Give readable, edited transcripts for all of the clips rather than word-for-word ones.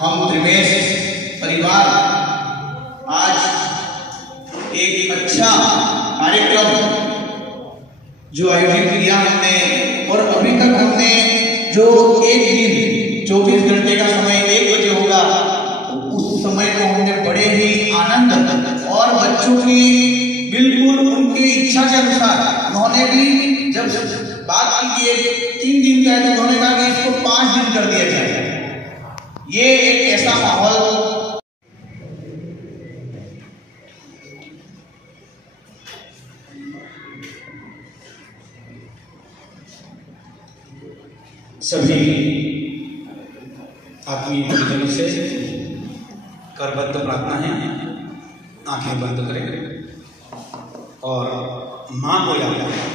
हम त्रिवेश परिवार आज एक अच्छा कार्यक्रम जो आयोजित किया हमने, और अभी तक हमने जो एक दिन 24 घंटे का समय 1 बजे होगा, उस समय को हमने बड़े ही आनंद और बच्चों की बिल्कुल उनकी इच्छा के अनुसार उन्होंने भी जब बात की कि 3 दिन का है तो उन्होंने कहा कि इसको 5 दिन कर दिया जाए। ये एक ऐसा माहौल सभी आत्मीय परिजनों से करबद्ध प्रार्थना है, आंखें बंद करें और मां को याद करें।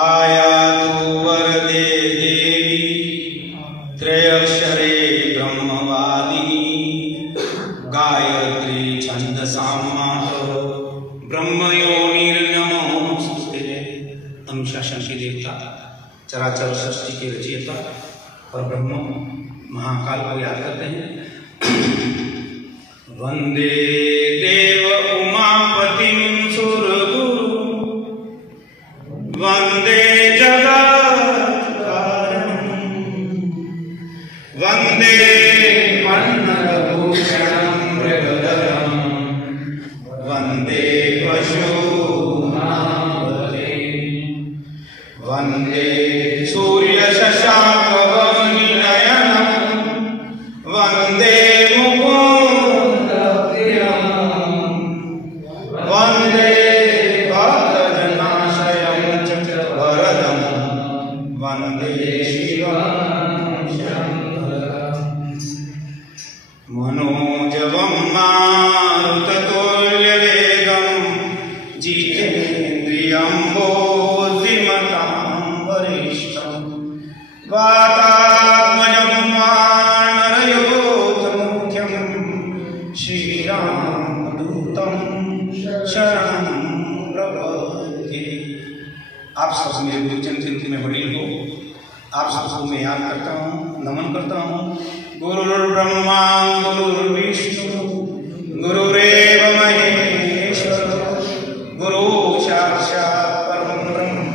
आया तू वरदे देवी त्रयक्षरे ब्रह्मवादिनी गायत्री छंदसामा ब्रह्मयोनिर्नमोस्तुते। अनुशासन के देवता, चराचर सृष्टि के रचयिता और ब्रह्म महाकाल को याद करते हैं। वंदे देव उमापतिं सुरगुरु वंदे जगत्कारणं वंदे मन्नरभूषणं मृगधरं वंदे पशूनां वंदे सूर्य शशांकवनिनयनं वंदे मुकुन्दप्रियं वंदे भक्तजनाशयं वरदं वंदे शिवं शङ्करं मनोजवं मारुततुल्यवेगं जितेन्द्रियं वातात्मजं वानरयोतमुख्यं श्रीरामदूतं शरणं प्रपद्ये। आप सब मेरे गुरुजन चिंतन में बड़ी हो, आप सबको मैं याद करता हूँ, नमन करता हूँ। गुरुर्ब्रह्मा गुरुर्विष्णु गुरुरेव महेश्वर गुरु साक्षात् परं ब्रह्म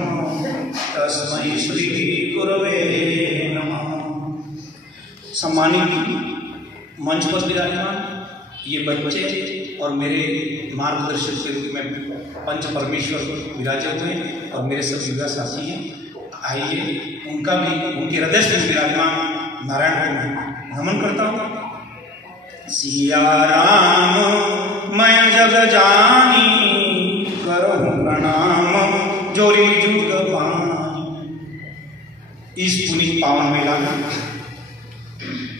तस्मै श्री गुरवे नमः। सम्मानित मंच पर विराजमान ये बच्चे और मेरे मार्गदर्शक के रूप में पंच परमेश्वर विराजे हुए और मेरे सभी युवा साथी हैं। आइए उनका भी, उनके हृदय से विराजमान नारायण को नमन करता हूँ। सिया राम मैं जग जानी करो प्रणाम जोरी जुग पानी। इस पुनीत पावन मेला में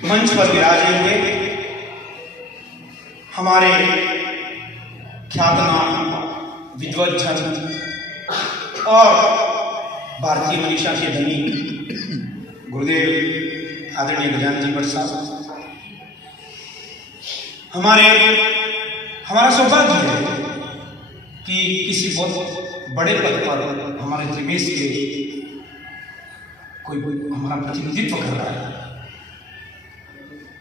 मंच पर विराजे हुए हमारे ख्यातनाम विद्वज्जन और भारतीय मनीषा के धनी गुरुदेव आदरणीय गजानन जी भट्ट साहब, हमारा सौभाग्य है कि किसी बहुत बड़े पद पर हमारे त्रिवेश के कोई हमारा प्रतिनिधित्व कर रहा है।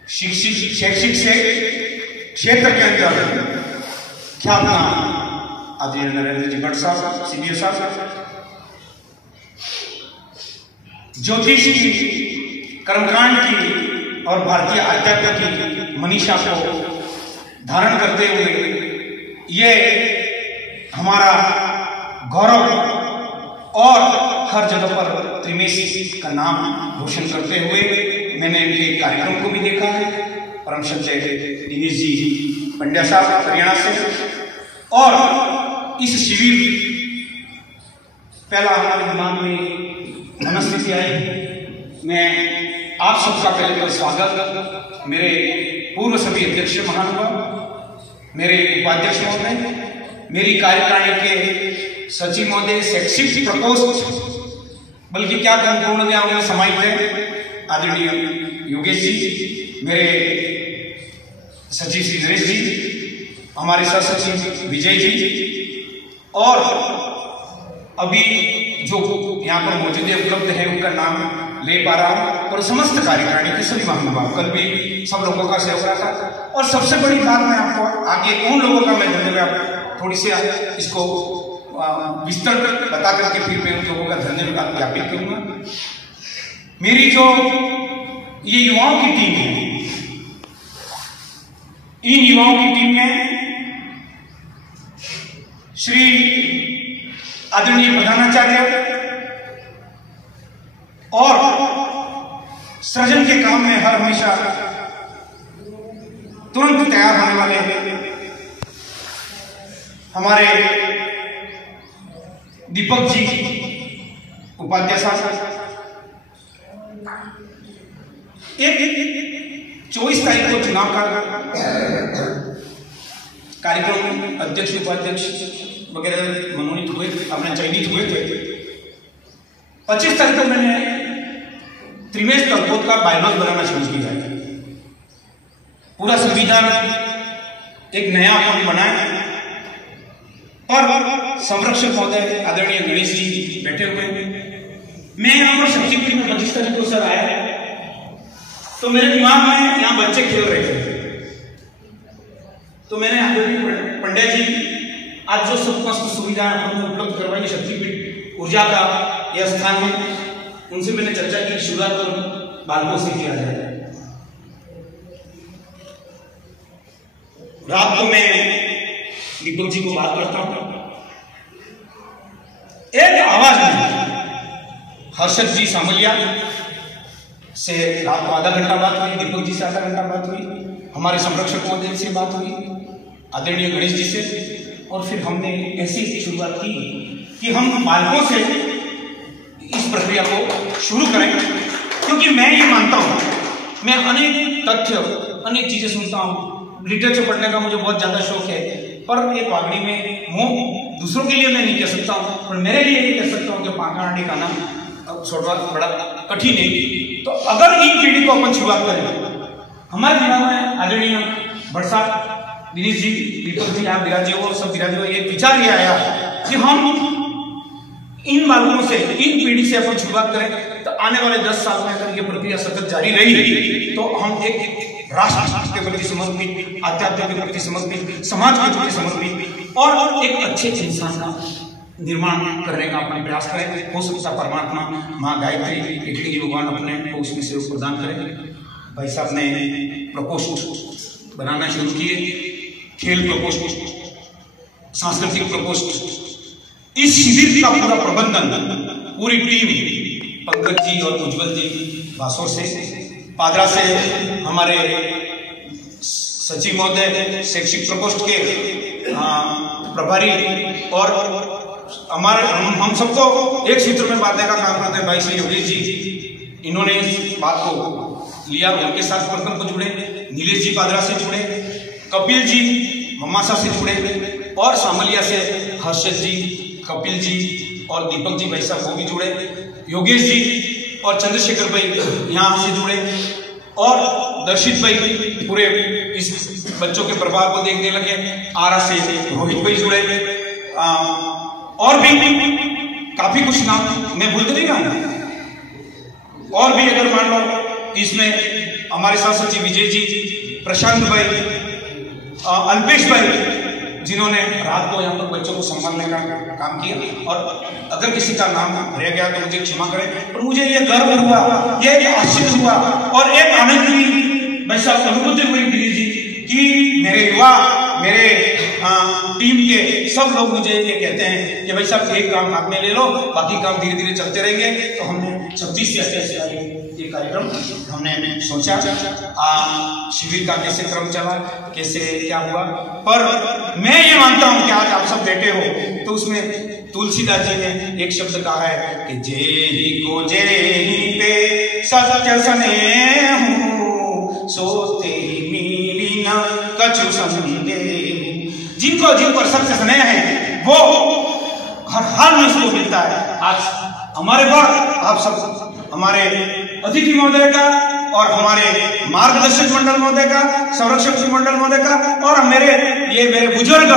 शैक्षिक क्षेत्र के अंदर ख्यातनाम आदरणीय नरेंद्र जी भट्ट साहब, सीबीओ साहब, ज्योतिष की कर्मकांड की और भारतीय आध्यात्म की मनीषा को धारण करते हुए ये हमारा गौरव और हर जगह पर त्रिमेश का नाम रोशन करते हुए मैंने इनके कार्यक्रम को भी देखा है। परम श्रद्धेय दिनेश जी पंड्या साहब हरियाणा से, और इस शिविर पहला हमारे दिमाग में मनस्थिति आई। मैं आप सबका पहले तो स्वागत, मेरे पूर्व सभी अध्यक्ष महानुभाव, मेरे उपाध्यक्ष महोदय, मेरी कार्यकारिणी के सचिव महोदय, शैक्षिक प्रकोष्ठ, बल्कि क्या पूर्णतया उनमें समाहित है आदरणीय योगेश जी, मेरे सचिव श्री नरेश जी, हमारे सह सचिव विजय जी, और अभी जो यहाँ पर मौजूद उपलब्ध है उनका नाम ले पा रहा हूँ, और समस्त कार्यकारिणी के सभी महानुभाव, कल भी सब लोगों का सहयोग रहा था। और सबसे बड़ी बात मैं आपको आगे उन लोगों का मैं धन्यवाद थोड़ी सी इसको विस्तार बता करके फिर मैं उन लोगों का धन्यवाद ज्ञापित करूंगा। मेरी जो ये युवाओं की टीम है, इन युवाओं की टीम में श्री आदरणीय प्रधानाचार्य और सृजन के काम में हर हमेशा तुरंत तैयार होने वाले हमारे दीपक जी उपाध्याय साहब, एक 24 तारीख को चुनाव का कार्यक्रम अध्यक्ष उपाध्यक्ष वगैरह मनोनीत हुए, अपने चयनित हुए थे। 25 तारीख को मैंने त्रिमेश तलपोत का बायलॉज बनाना शुरू किया है। पूरा संविधान एक नया अपन बनाया, और संरक्षक महोदय आदरणीय गणेश जी बैठे हुए हैं। मैं यहाँ पर शक्तिपीठ में 25 तारीख को सर आया, तो मेरे दिमाग में यहाँ बच्चे खेल रहे थे, तो मैंने आदरणीय पंड्या जी आज जो सब सुविधा उपलब्ध करवाई शक्तिपीठ ऊर्जा का यह स्थान है, उनसे मैंने चर्चा की शुरुआत बालकों से किया जाए। रात को मैं दीपक जी को बात करता हूं, एक आवाज में हर्षद जी सामलिया से रात को आधा घंटा बात हुई, दीपक जी से आधा घंटा बात हुई, हमारे संरक्षक महोदय से बात हुई, आदरणीय गणेश जी से, और फिर हमने ऐसी शुरुआत की कि हम बालकों से इस प्रक्रिया को शुरू करें। क्योंकि मैं ये मानता हूं, मैं अनेक तथ्य अनेक चीजें सुनता हूं, लिटरेचर पढ़ने का मुझे बहुत ज्यादा शौक है, पर एक पागड़ी में मोह दूसरों के लिए मैं नहीं कह सकता हूं, पर मेरे लिए ये कह सकता हूं कि पाखंडी का नाम छोड़ना बड़ा कठिन है। तो अगर इन पीढ़ी को अपन शुरुआत करें, हमारे दिमाग में आदरणीय बड़सा दिनेश जी, दीपक जी आप विराजे हो, सब विराजे हो, एक विचार ये आया कि हम इन बालकों से, इन पीढ़ी से अपन शुरुआत करें, तो आने वाले 10 साल में अगर ये प्रक्रिया सतत जारी रही तो हम एक राष्ट्र के प्रति समर्पित, आध्यात्म के प्रति समर्पित, समाज के प्रति समर्पित और एक अच्छे इंसान का निर्माण करने का अपने प्रयास करें। हो सकता परमात्मा माँ गायत्री जी भगवान अपने को उसमें से प्रदान करें। भाई साहब ने प्रकोष्ठ बनाना शुरू किए, खेल प्रकोष्ठ, सांस्कृतिक प्रकोष्ठ, इस शिविर का पूरा प्रबंधन पूरी टीम पंकज जी और उज्जवल जी बासोर से, पादरा से हमारे सचिव महोदय, शैक्षिक प्रकोष्ठ के प्रभारी, और हमारे हम सबको एक सूत्र में बांधने का काम करते हैं भाई श्री योगेश जी, इन्होंने इस बात को लिया, उनके साथ प्रथम को जुड़े, नीलेश जी पादरा से जुड़े, कपिल जी मम्मासा से जुड़े, और सामलिया से हर्षद जी, कपिल जी और दीपक जी भाई साहब वो भी जुड़े, योगेश जी और चंद्रशेखर भाई यहाँ से जुड़े, और दर्शित भाई पूरे इस बच्चों के प्रभाव को देखने लगे, आरा से रोहित भाई जुड़े, और भी काफी कुछ नाम मैं भूल तो नहीं रहा, और भी अगर मान लो इसमें हमारे साथ सचिव विजय जी, प्रशांत भाई, अल्पेश भाई, जिन्होंने रात को यहाँ पर बच्चों को संभालने का काम किया। और अगर किसी का नाम रह गया तो मुझे क्षमा करें, पर मुझे ये गर्व हुआ, ये आश्चर्य हुआ और एक आनंद की वैसा अनुभूति हुई गिरीश जी कि मेरे युवा, मेरे टीम के सब लोग मुझे ये कहते हैं कि भाई साहब एक काम हाथ में ले लो, बाकी काम धीरे धीरे चलते रहेंगे। तो हमने 26 से ये कार्यक्रम हमने सोचा, शिविर का कैसे क्रम चला, कैसे क्या हुआ। पर मैं ये मानता हूं कि आज आप सब बैठे हो तो उसमें तुलसीदास जी ने एक शब्द कहा है कि जेहि को जेहि पे सत्य स्नेह सोते मिली न कछु संदेह। जिनको जिन पर सत्य स्नेह है वो हर हाल में उसको मिलता है। आज हमारे पास आप सब, हमारे अतिथि महोदय का और हमारे मार्गदर्शक मंडल महोदय का, संरक्षक मंडल महोदय का और मेरे बुजुर्ग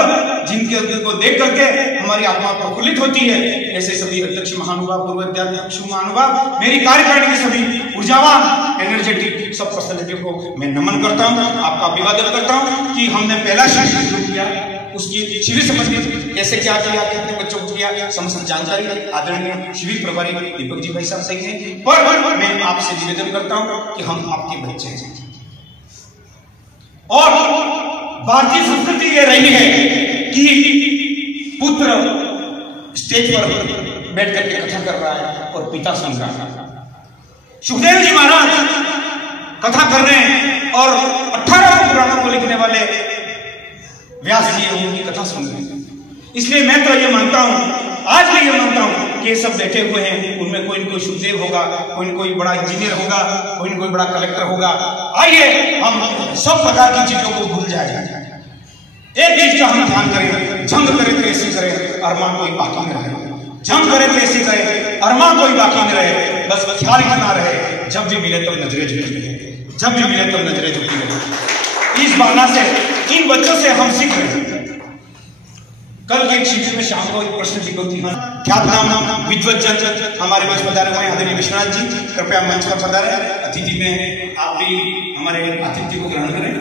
जिनके को देख करके हमारी आत्मा प्रफुल्लित होती है, ऐसे सभी अध्यक्ष महानुभाव, पूर्व अध्यक्ष महानुभाव, मेरी कार्यकारिणी के सभी ऊर्जावान एनर्जेटिक सब पर्सनैलिटी को मैं नमन करता हूँ, आपका अभिवादन करता हूँ कि हमने पहला शिविर शुरू किया, उसकी शिविर संबंधित कैसे क्या किया, कितने बच्चों को किया, समस्त जानकारी आदरणीय शिविर प्रभारी दीपक जी भाई साहब सही है। पर मैं आपसे निवेदन करता हूँ कि हम आपके बच्चे हैं और भारतीय संस्कृति ये रही है कि पुत्र स्टेज पर बैठ करके कथा कर रहा है और पिता सुन रहा है। सुखदेव जी महाराज कथा कर रहे हैं और 18 पुराणों को लिखने वाले व्यास जी उनकी कथा सुन रहे हैं। इसलिए मैं तो ये मानता हूं, आज भी ये मानता हूं कि ये सब बैठे हुए हैं, उनमें कोई न कोई सुखदेव होगा, कोई बड़ा इंजीनियर होगा, कोई बड़ा कलेक्टर होगा। आइए हम सब प्रकार की चीजों को भूल जाए, एक चीज का हम ध्यान करें, जंग करे तो ऐसे करें अरमान कोई बाकी न रहे, जंग करे तो ऐसे करें अरमान कोई बाकी न रहे। बस ख्याल इतना रहे, जब भी मिले तब नजरें झुकी रहे, जब भी मिले तब नजरें झुकी रहे। इस भावना से इन बच्चों से हम सीख रहे हैं। कल के शिविर में शाम को एक प्रश्न जी होती है, ख्यात नाम विद्वत जन हमारे पास पधारे हुए आदरणीय विश्वनाथ जी, कृपया मंच पर पधारे। अतिथि में आप भी हमारे अतिथि को ग्रहण करें।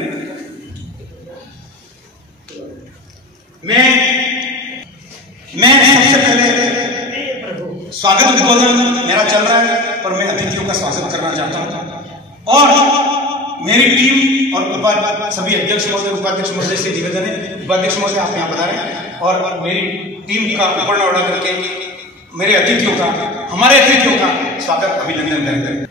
मैं सबसे पहले स्वागत उद्बोधन मेरा चल रहा है, पर मैं अतिथियों का स्वागत करना चाहता हूं और मेरी टीम और सभी अध्यक्ष महोदय, उपाध्यक्ष महोदय से निवेदन है, उपाध्यक्ष महोदय आप यहाँ पधारें और मेरी टीम का ऊपर उड़ा करके मेरे अतिथियों का, हमारे अतिथियों का स्वागत अभिनंदन करें।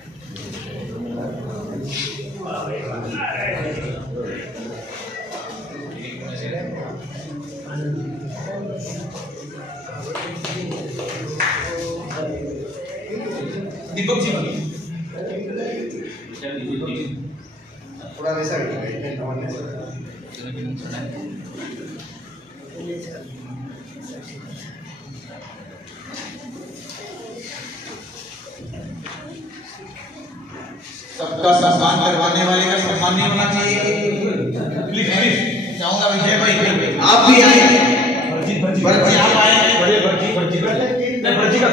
दीपक जी थोड़ा वैसा सबका सम्मान करवाने वाले का सम्मान नहीं होना चाहिए। प्लीज चाहूंगा विजय भाई आप भी आए, भर्जी आप आए, बड़े भर्जी का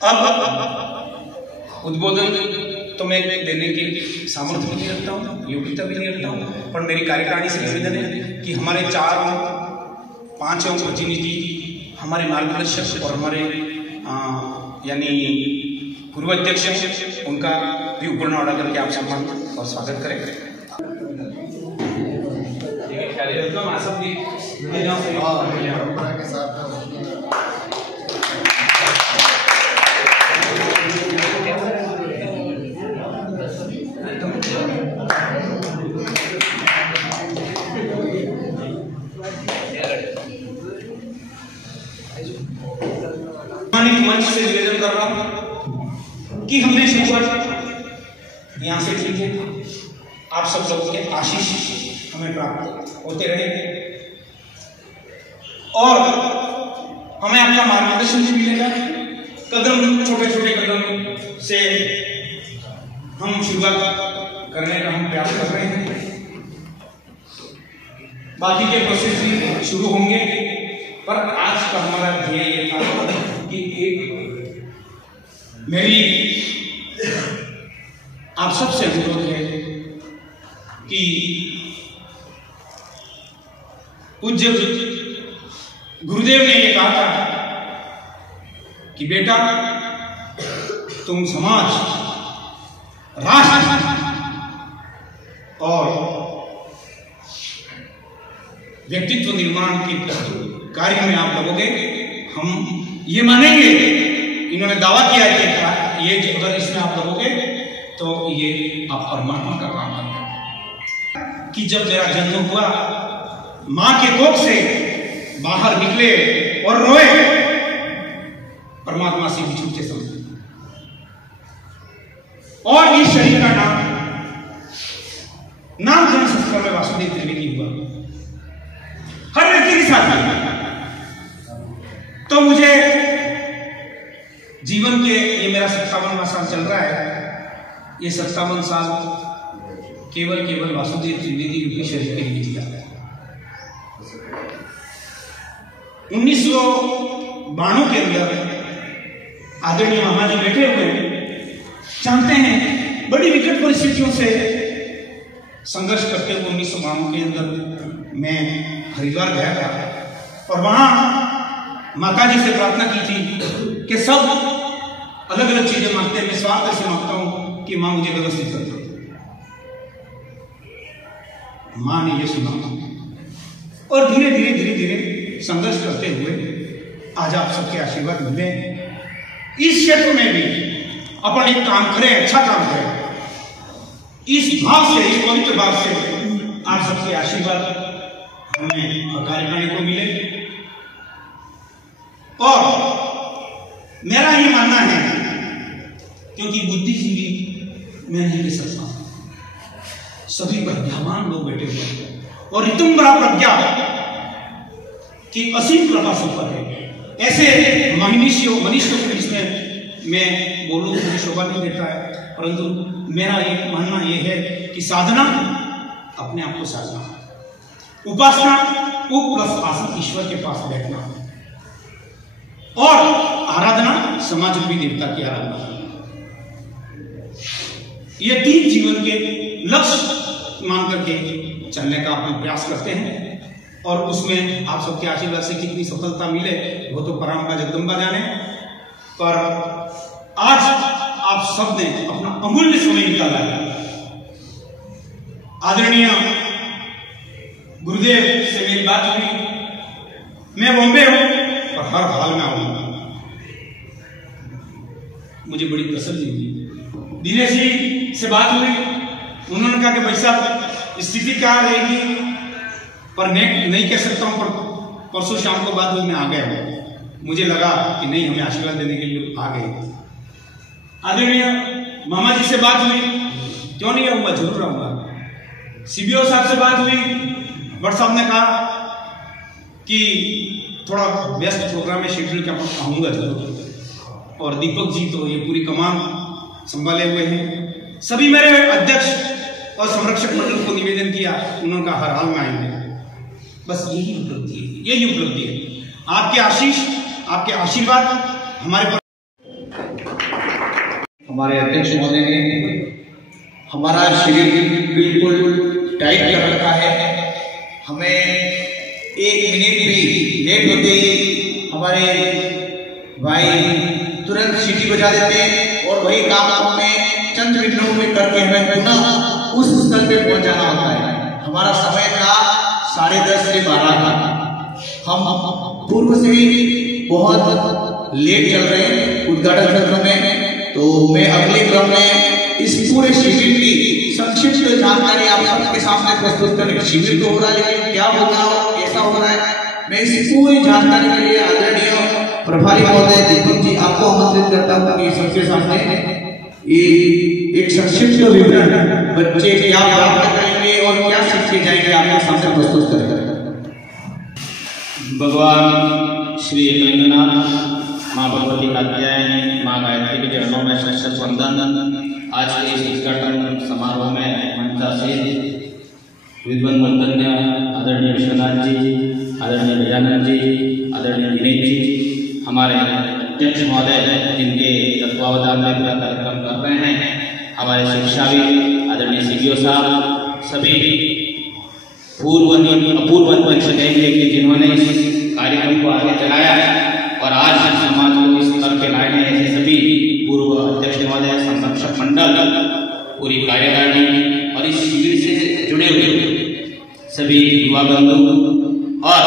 अब उद्बोधन तो मैं देने की सामर्थ्य भी नहीं रखता हूँ, योग्यता भी नहीं रखता हूँ, पर मेरी कार्यकारिणी से निवेदन है कि हमारे 4-5 प्रतिनिधि हमारे मार्गदर्शक और हमारे यानी पूर्व अध्यक्ष हैं, उनका भी ऊपर न उड़ा करके आप सम्मान और स्वागत करें। मंच से निवेदन कर रहा हूं कि हमने शुरुआत यहां से की है, आप सब लोगों के आशीष हमें प्राप्त होते रहे और हमें आपका मार्गदर्शन भी मिलेगा कदम, छोटे छोटे कदम से हम शुरुआत करने का हम प्रयास कर रहे हैं। बाकी के प्रोसेस भी शुरू होंगे, पर आज का हमारा ध्येय ये था कि एक मेरी आप सबसे अनुरोध है कि पूज्य गुरुदेव ने ये कहा था कि बेटा तुम समाज, राष्ट्र और व्यक्तित्व निर्माण के कार्य में आप लगोगे। हम ये मानेंगे, इन्होंने दावा किया है कि ये अगर इसमें आप लगोगे तो ये आप परमात्मा का काम करेंगे। कि जब मेरा जन्म हुआ, मां के कोख से बाहर निकले और रोए, परमात्मा से बिछुड़ते समझे, और इस शरीर का नामकरण संस्कार में वासुदेव त्रिवेदी हुआ, हर व्यक्ति के साथ में। तो मुझे जीवन के ये मेरा 57वां साल चल रहा है, ये 57 साल केवल वासुदेव त्रिवेदी के शरीर के लिए जिया गया। 1992 के अंदर आदरणीय महाराज जी बैठे हुए जानते हैं, बड़ी विकट परिस्थितियों से संघर्ष करते हुए 1992 के अंदर मैं हरिद्वार गया था और वहां माता जी से प्रार्थना की थी कि सब अलग अलग चीजें मांगते हैं, मैं स्वार्थ से मांगता हूं कि मां मुझे व्यवस्थित कर दो। मां ने ये सुना और धीरे धीरे संघर्ष करते हुए आज आप सबके आशीर्वाद मिले। इस क्षेत्र में भी अपन एक काम करें, अच्छा काम करें, इस भाव से, इस पवित्र भाव से आप सबके आशीर्वाद हमें कार्यकारिणी को मिले। और मेरा ये मानना है, क्योंकि बुद्धिजीवी मैं नहीं कह सकता, सभी प्रज्ञावान लोग बैठे हुए हैं और इतनी बड़ा प्रज्ञा कि असीम कृपा सब पर है। ऐसे मनीषियों के बीच में मैं बोलूं मुझे शोभा नहीं देता है, परंतु मेरा एक मानना यह है कि साधना अपने आप को साधना, उपासना उप प्लस आसन ईश्वर के पास बैठना, और आराधना समाज रूपी देवता की आराधना, ये 3 जीवन के लक्ष्य मान करके चलने का अपन प्रयास करते हैं। और उसमें आप सबके आशीर्वाद से कितनी सफलता मिले वो तो परमात्मा जगदम्बा जाने। पर आज आप सब ने अपना अमूल्य समय निकाला है। आदरणीय गुरुदेव से मेरी बात हुई, मैं बॉम्बे हूं और हर हाल में आऊंगा, मुझे बड़ी तसल्ली हुई। दिनेश जी से बात हुई, उन्होंने कहा कि भाई साहब स्थिति क्या रहेगी, पर नहीं कह सकता हूं, पर परसों शाम को बाद में आ गया हूं। मुझे लगा कि नहीं, हमें आशीर्वाद देने के लिए आ गए। आदरणीय मामा जी से बात हुई, क्यों नहीं आऊंगा, जरूर आऊंगा। सीबीओ साहब से बात हुई, बट साहब ने कहा कि थोड़ा व्यस्त प्रोग्राम में शेड्यूल क्या आऊंगा जरूर। और दीपक जी तो ये पूरी कमान संभाले हुए हैं। सभी मेरे अध्यक्ष और संरक्षक मंडल को निवेदन किया, उन्होंने कहा हर हाल में आएंगे। बस यही उपलब्धि है, यही उपलब्धि है। आपके आशीष, आपके आशीर्वाद हमारे पर। हमारे अध्यक्ष महोदय ने हमारा शरीर बिल्कुल टाइट कर रखा है। हमें 1 मिनट भी लेट होते ही हमारे भाई तुरंत सीटी बजा देते हैं और वही काम हमने चंद मिनटों में करके हमें पुनः उस स्थल पे पहुंचाना होता है। हमारा समय था 10:30 से 12 का। हम पूर्व से ही बहुत लेट चल रहे हैं उद्घाटन सत्र में, तो मैं अगले क्रम में इस पूरे शिविर की संक्षिप्त जानकारी आप सबके सामने प्रस्तुत करें। शिविर तो हो रहा है, लेकिन क्या होता है, कैसा हो रहा है, मैं इस पूरी जानकारी के लिए आदरणीय प्रभारी महोदय दीपक जी आपको आमंत्रित करता हूँ कि सबके सामने एक संक्षिप्त विवरण बच्चे क्या प्राप्त करेंगे और क्या सीख के जाएंगे आपके सामने प्रस्तुत करेंगे। भगवान श्री रंगनाथ माँ भगवती कात्यायनी, माँ गायत्री के चरणों में शत वंदन। आज के इस उद्घाटन समारोह में मंचासीन विद्वान मूर्धन्य आदरणीय विश्वनाथ जी, आदरणीय गजानन जी, आदरणीय दिनेश जी, हमारे अध्यक्ष महोदय जिनके तत्वावधान में पूरा कार्यक्रम कर रहे हैं, हमारे शिक्षाविद आदरणीय सीबीओ साहब, सभी पूर्व अपूर्व अध्यक्ष कहेंगे कि जिन्होंने इस कार्यक्रम को आगे चलाया और आज समाज को इस स्तर पे लाए हैं, ऐसे सभी पूर्व अध्यक्ष महोदय, संरक्षक मंडल, पूरी कार्यकारिणी और इस शिविर से जुड़े हुए सभी युवा बंधु और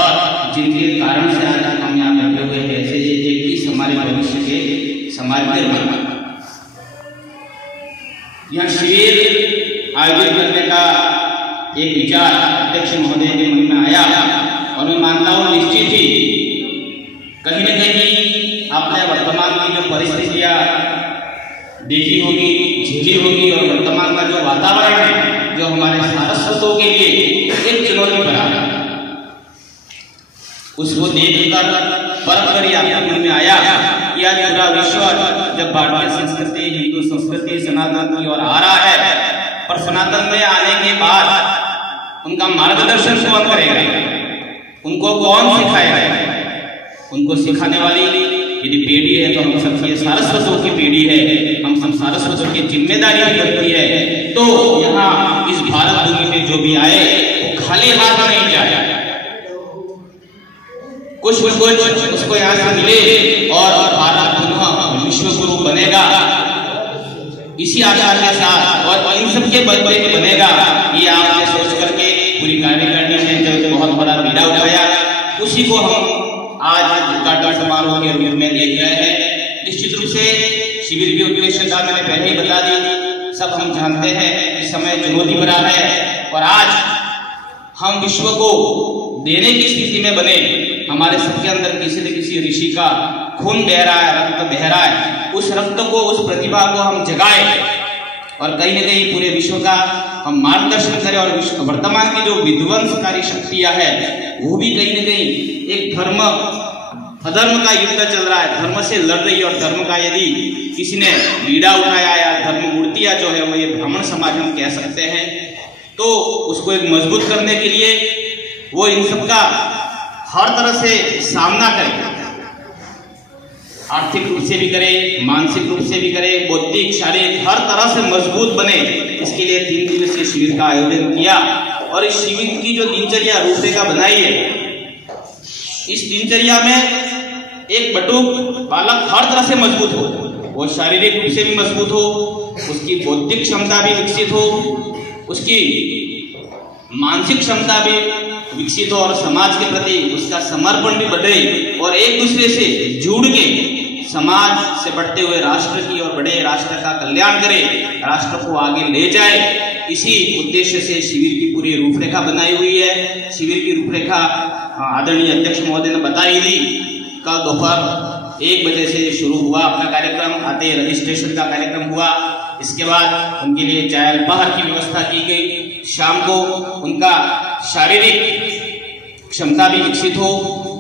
जिनके कारण से आज हम यहाँ बैठे हुए हैं, ऐसे एक हमारे भविष्य के समाज निर्माण यह शिविर आयोजित करने का एक विचार अध्यक्ष महोदय के मन में आया और मैं मानता हूँ निश्चित ही कहीं न कहीं आपने वर्तमान की जो परिस्थितियाँ देखी होगी, झेली होगी और वर्तमान का जो वातावरण है जो हमारे सारस्वतों के लिए एक चुनौती बना है, उसको देखकर परख कर आपके मन में आया कि आज पूरा विश्व जब भारतीय संस्कृति, हिंदू संस्कृति सनातन की ओर आ रहा है, पर सनातन में आने के बाद उनका मार्गदर्शन कौन करेगा, उनको कौन सिखाएगा? उनको सिखाने वाली यदि पीढ़ी है तो हम सब ये सारस्वतों की पीढ़ी है, हम सब सारस्वतों की जिम्मेदारी बनती है। तो यहाँ इस भारत भूमि में जो भी आए वो खाली हाथ नहीं जाए, कुछ उसको यहाँ से मिले और भारत पुनः विश्व गुरु बनेगा, इसी आशा के साथ और इन सबके बदले बनेगा, ये आपने सोच करके पूरी कार्यकारिणी ने जो बहुत बड़ा बीड़ा उठाया, उसी को हम आज उद्घाटन समारोह के रूप में देख रहे हैं। निश्चित रूप से शिविर की उद्देश्यता मैंने पहले ही बता दी, सब हम जानते हैं कि समय चुनौती भरा है और आज हम विश्व को देने की स्थिति में बने, हमारे सबके अंदर किसी न किसी ऋषि का खून बह रहा है, रक्त बह रहा है, उस रक्त को, उस प्रतिभा को हम जगाए और कहीं न कहीं पूरे विश्व का हम मार्गदर्शन करें और वर्तमान की जो विध्वंसकारी शक्तियां हैं वो भी कहीं न कहीं एक धर्म अधर्म का युद्ध चल रहा है, धर्म से लड़ रही है और धर्म का यदि किसी ने बीड़ा उठाया या धर्म मूर्तियां जो है वो ये ब्राह्मण समाज हम कह सकते हैं, तो उसको एक मजबूत करने के लिए वो इन सबका हर तरह से सामना करे, आर्थिक रूप से भी करे, मानसिक रूप से भी करे, बौद्धिक, शारीरिक हर तरह से मजबूत बने, इसके लिए 3 दिवसीय शिविर का आयोजन किया और इस शिविर की जो दिनचर्या रूपरेखा बनाई है, इस दिनचर्या में एक बटुक बालक हर तरह से मजबूत हो, वो शारीरिक रूप से भी मजबूत हो, उसकी बौद्धिक क्षमता भी विकसित हो, उसकी मानसिक क्षमता भी विकसित हो और समाज के प्रति उसका समर्पण भी बढ़े और एक दूसरे से जुड़ के समाज से बढ़ते हुए राष्ट्र की और बड़े राष्ट्र का कल्याण करे, राष्ट्र को आगे ले जाए। इसी उद्देश्य से शिविर की पूरी रूपरेखा बनाई हुई है। शिविर की रूपरेखा आदरणीय अध्यक्ष महोदय ने बताई दी। कल दोपहर 1 बजे से शुरू हुआ अपना कार्यक्रम, आते रजिस्ट्रेशन का कार्यक्रम हुआ, इसके बाद उनके लिए चाय अल्पाहार की व्यवस्था की गई, शाम को उनका शारीरिक क्षमता भी विकसित हो,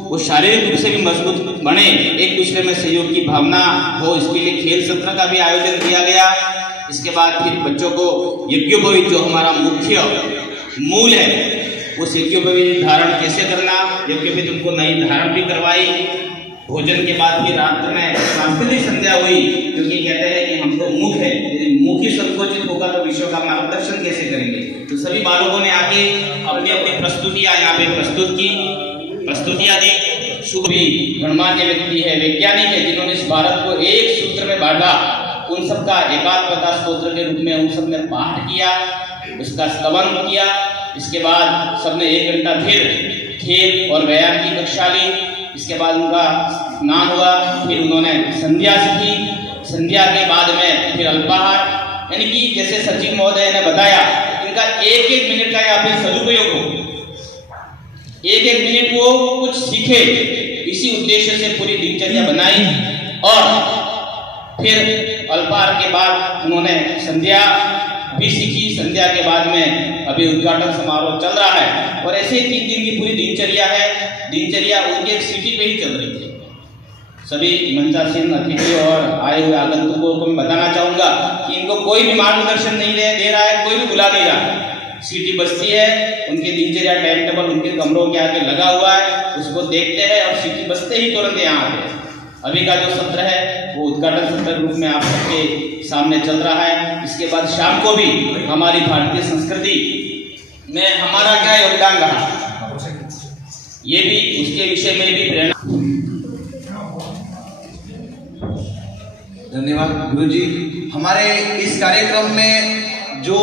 वो शारीरिक रूप से भी मजबूत बने, एक दूसरे में सहयोग की भावना हो, इसके लिए खेल सत्र का भी आयोजन किया गया। इसके बाद फिर बच्चों को यज्ञोपवीत जो हमारा मुख्य मूल है उस यज्ञोपवीत धारण कैसे करना, यज्ञोपवीत उनको नई धारण भी करवाई। भोजन के बाद फिर रात में सांस्कृतिक संध्या हुई, क्योंकि कहते हैं कि हम तो मूक है, यदि मुख ही संकोचित होगा तो विश्व का मार्गदर्शन कैसे करेंगे। तो सभी बालकों ने आके अपनी अपनी प्रस्तुतियां यहाँ पे प्रस्तुत की, प्रस्तुतियां दी। शुभ भी गणमान्य व्यक्ति है, वैज्ञानिक है, जिन्होंने इस भारत को एक सूत्र में बांधा, उन सबका एकात्मता स्तोत्र के रूप में उन सब ने पाठ किया, उसका स्तवन किया। इसके बाद सबने 1 घंटा फिर खेल और व्यायाम की कक्षा ली। इसके बाद उनका स्नान हुआ, फिर उन्होंने संध्या सीखी, संध्या के बाद में फिर अल्पाहार, यानी कि जैसे सचिव महोदय ने बताया, इनका 1-1 मिनट का यहाँ पे सदुपयोग हो, 1-1 मिनट वो कुछ सीखे, इसी उद्देश्य से पूरी दिनचर्या बनाई। और फिर अल्पाहार के बाद उन्होंने संध्या भी सीखी। संध्या के बाद में अभी उद्घाटन समारोह चल रहा है और ऐसे 3 दिन की पूरी दिनचर्या है। दिनचर्या उनके सिटी पे ही चल रही थी, सभी मंचासीन अतिथि और आए हुए आगंतुकों को मैं बताना चाहूँगा कि इनको कोई भी मार्गदर्शन नहीं दे रहा है, कोई भी बुला नहीं रहा है। सीटी बजती है, उनके दिनचर्या टाइम टेबल उनके कमरों के आगे लगा हुआ है, उसको देखते हैं और सीटी बजते ही तुरंत यहाँ आते हैं। अभी का जो सत्र है वो उद्घाटन सत्र रूप में आप सबके सामने चल रहा है। इसके बाद शाम को भी हमारी भारतीय संस्कृति में हमारा क्या योगदान रहा, ये भी उसके विषय में भी प्रेरणा। धन्यवाद गुरुजी। हमारे इस कार्यक्रम में जो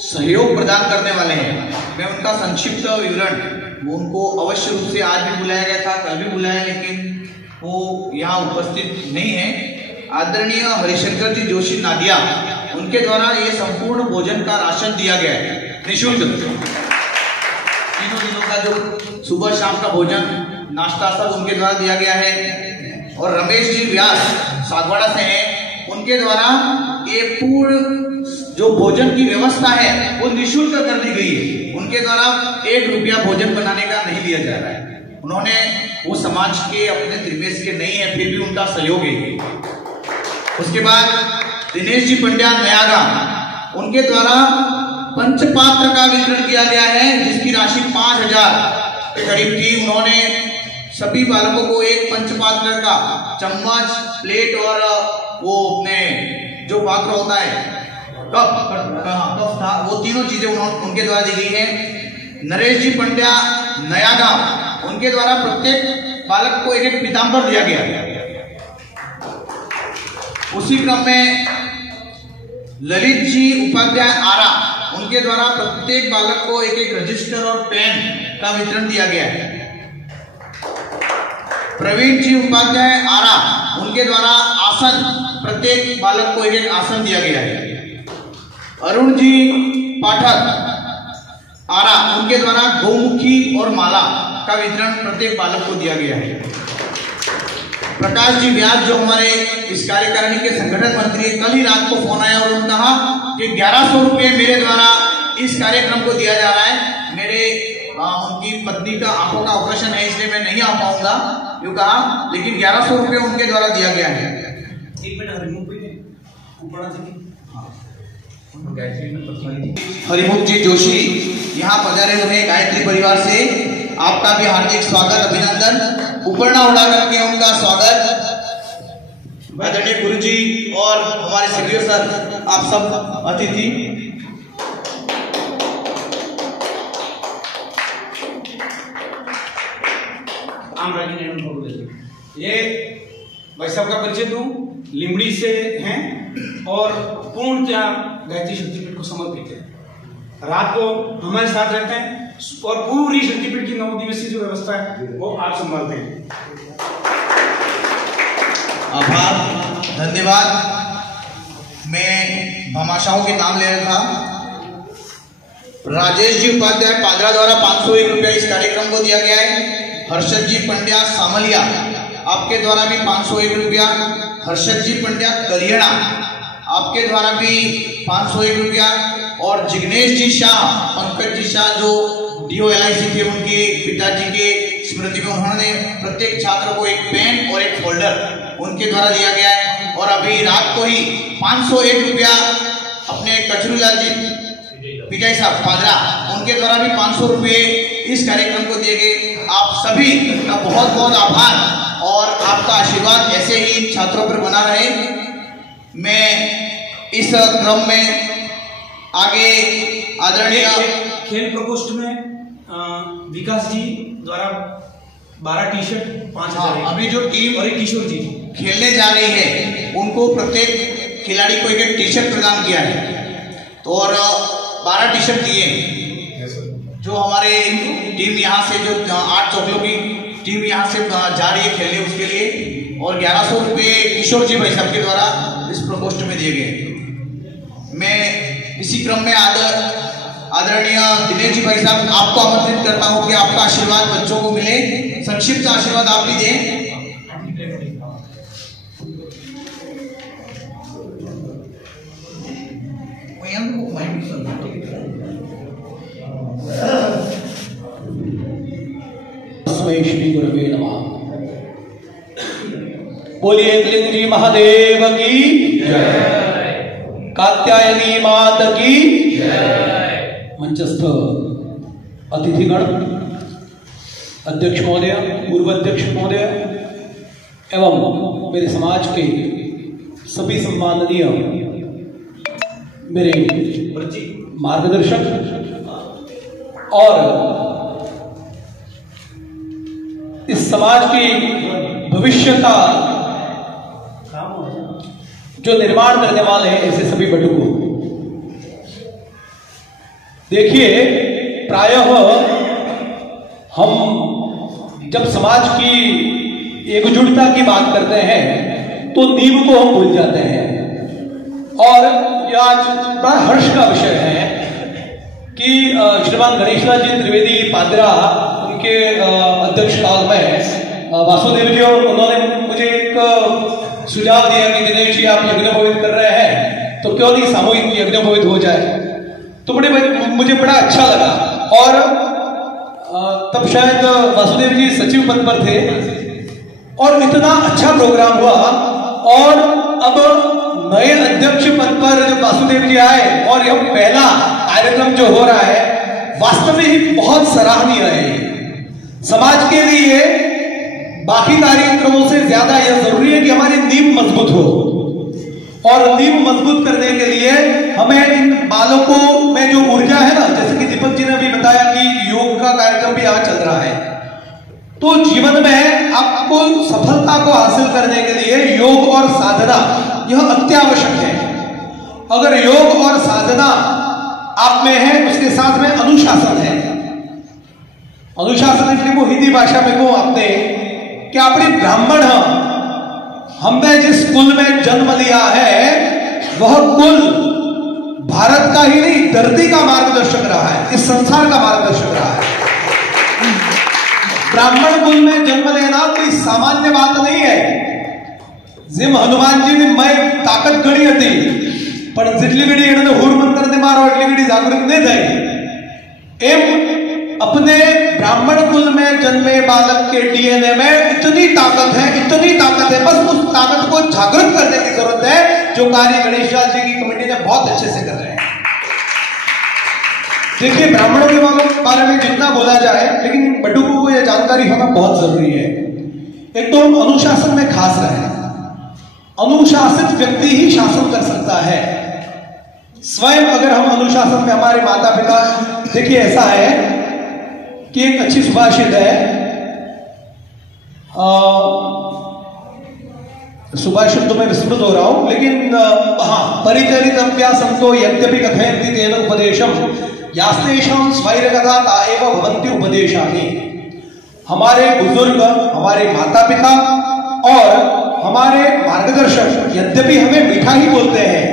सहयोग प्रदान करने वाले हैं, मैं उनका संक्षिप्त विवरण, वो उनको अवश्य रूप से आज भी बुलाया गया था, कल भी बुलाया, लेकिन वो यहाँ उपस्थित नहीं है। आदरणीय हरिशंकर जी जोशी नादिया, उनके द्वारा ये संपूर्ण भोजन का राशन दिया गया है निःशुल्क। तीनों दिनों का जो सुबह शाम का भोजन नाश्ता सब उनके द्वारा दिया गया है। और रमेश जी व्यास सागवाड़ा से हैं, उनके द्वारा ये पूर्ण जो भोजन की व्यवस्था है वो निःशुल्क कर दी गई है। उनके द्वारा 1 रुपया भोजन बनाने का नहीं लिया जा रहा है। उन्होंने, वो समाज के अपने त्रिवेश के नहीं है, फिर भी उनका सहयोग है। उसके बाद दिनेश जी पंड्या नयागा, उनके द्वारा पंचपात्र का वितरण किया गया है, जिसकी राशि 5000 के करीब थी। उन्होंने सभी बालकों को एक पंचपात्र का चम्मच, प्लेट और वो अपने जो पात्र होता है कप था, वो तीनों चीजें उनके द्वारा दी गई है। नरेश जी पंड्या नयागा, उनके द्वारा प्रत्येक बालक को एक पीताम्बर दिया गया। उसी क्रम में ललित जी उपाध्याय आरा, उनके द्वारा प्रत्येक बालक को एक रजिस्टर और पेन का वितरण दिया गया है। प्रवीण जी उपाध्याय आरा, उनके द्वारा आसन, प्रत्येक बालक को एक आसन दिया गया है। अरुण जी पाठक आरा, उनके द्वारा गौमुखी और माला का वितरण प्रत्येक बालक को दिया गया है। प्रकाश जी व्यास, जो हमारे इस कार्यकारिणी के संगठन मंत्री, कल ही रात को फोन आया और उन्होंने कहा कि 1100 रुपये मेरे द्वारा इस कार्यक्रम को दिया जा रहा है। मेरे उनकी पत्नी का आंखों का ऑपरेशन है, इसलिए मैं नहीं आ पाऊंगा, यूं कहा, लेकिन 1100 रुपये उनके द्वारा दिया गया है। हरिमुख जी जोशी यहाँ पधारे हुए गायत्री परिवार से, आपका भी हार्दिक स्वागत, अभिनंदन। उपरना उड़ा करके उनका स्वागत। आदरणीय गुरु जी और हमारे सीडीओ सर, आप सब अतिथि। ये भाई साहब का परिचय दूं, लिमड़ी से हैं और पूर्णतः गायत्री शक्तिपीठ को समर्पित है। रात को हमारे साथ रहते हैं और पूरी शक्तिपीठ की 9 दिवसीय जो व्यवस्था है वो आप संभालते हैं। आभार, धन्यवाद। मैं भामाशाहों के नाम ले रहा था। राजेश जी उपाध्याय पादरा द्वारा 501 रुपया इस कार्यक्रम को दिया गया है। हर्षद जी पंड्या सामलिया, आपके द्वारा भी 501 रुपया। हर्षद जी पंड्या करियणा, आपके द्वारा भी 501 रुपया। और जिग्नेश जी शाह, पंकज जी शाह, जो DOLIC थे, उनके पिताजी के स्मृति में उन्होंने प्रत्येक छात्र को एक पेन और एक फोल्डर उनके द्वारा दिया गया है। और अभी रात को ही 501 रुपया अपने कचरूलाल जी पिजाई साहब पादरा, उनके द्वारा भी 500 रुपये इस कार्यक्रम को दिए गए। आप सभी का बहुत बहुत आभार और आपका आशीर्वाद ऐसे ही छात्रों पर बना रहे। मैं इस क्रम में आगे आदरणीय खेल प्रकोष्ठ में विकास जी द्वारा 12 टी-शर्ट 5000, अभी जो टीम और एक किशोर जी खेलने जा रही है उनको प्रत्येक खिलाड़ी को एक टी-शर्ट प्रदान किया है। तो और 12 टी-शर्ट दिए। जो हमारे टीम यहाँ से, जो 8 चौकियों की टीम यहाँ से जा रही है खेलने, उसके लिए, और 1100 रुपये किशोर जी भाई साहब के द्वारा इस प्रकोष्ठ में दिए गए। मैं इसी क्रम में आदरणीय दिनेश जी भाई साहब, आपको आमंत्रित करता हूँ कि आपका आशीर्वाद बच्चों को मिले। संक्षिप्त आशीर्वाद आप भी दें। श्री गुरुवे नमः। बोलिए एकलिंग जी महादेव की जय, कात्यायनी मात की जय। मंचस्थ अतिथिगण, अध्यक्ष महोदय, पूर्व अध्यक्ष महोदय एवं मेरे समाज के सभी सम्माननीय मेरे मार्गदर्शक और इस समाज की भविष्य का जो निर्माण करने वाले हैं ऐसे सभी बटुकों, देखिए प्रायः हम जब समाज की एकजुटता की बात करते हैं तो नींव को हम भूल जाते हैं। और यह आज बड़ा हर्ष का विषय है कि श्रीमान गणेशलाल जी त्रिवेदी पादरा, उनके अध्यक्ष काल में वासुदेव जी और उन्होंने मुझे एक सुझाव दिया कि दिनेश जी आप यज्ञोपवीत कर रहे हैं तो क्यों नहीं सामूहिक यज्ञोपवीत हो जाए। तो मुझे बड़ा अच्छा लगा। और तब शायद वासुदेव जी सचिव पद पर थे और इतना अच्छा प्रोग्राम हुआ। और अब नए अध्यक्ष पद पर जब वासुदेव जी आए और यह पहला कार्यक्रम जो हो रहा है वास्तव में ही बहुत सराहनीय है। समाज के लिए बाकी कार्यक्रमों से ज्यादा यह जरूरी है कि हमारी नींव मजबूत हो, और नींव मजबूत करने के लिए हमें इन बालकों में जो ऊर्जा है ना, जैसे कि दीपक जी ने भी बताया कि योग का कार्यक्रम भी आज चल रहा है, तो जीवन में आपको सफलता को हासिल करने के लिए योग और साधना यह अत्यावश्यक है। अगर योग और साधना आप में है, उसके साथ में अनुशासन है। अनुशासन इसलिए वो हिंदी भाषा में को आपने कि अपनी ब्राह्मण हमने जिस कुल में जन्म लिया है वह कुल भारत का ही नहीं धरती का मार्गदर्शक रहा है, इस संसार का मार्गदर्शक रहा है। ब्राह्मण कुल में जन्म लेना कोई सामान्य बात नहीं है। जिम हनुमान जी ने मैं ताकत गणी थी पण जितली घड़ी एने हुर मंत्र ने मारो એટલી ઘડી जागृत नहीं थे। एम अपने ब्राह्मण कुल में जन्मे बालक के डीएनए में इतनी ताकत है, बस उस ताकत को जागृत करने की जरूरत है, जो कार्य गणेशलाल जी की कमेटी ने बहुत अच्छे से कर रहे हैं। देखिए ब्राह्मणों के बारे में जितना बोला जाए, लेकिन बटुकों को यह जानकारी होना बहुत जरूरी है। एक तो हम अनुशासन में खास रहे, अनुशासित व्यक्ति ही शासन कर सकता है। स्वयं अगर हम अनुशासन में, हमारे माता पिता, देखिए ऐसा है कि एक अच्छी सुभाषित है, सुभाषित तो मैं विस्मृत हो रहा हूं, लेकिन हाँ, परिचरितव्या संतो यद्यपि कथयन्ति तेन उपदेशम यास्तेषां स्वैरगता एव भवन्ति उपदेशानि। हमारे बुजुर्ग, हमारे माता पिता और हमारे मार्गदर्शक यद्यपि हमें मीठा ही बोलते हैं,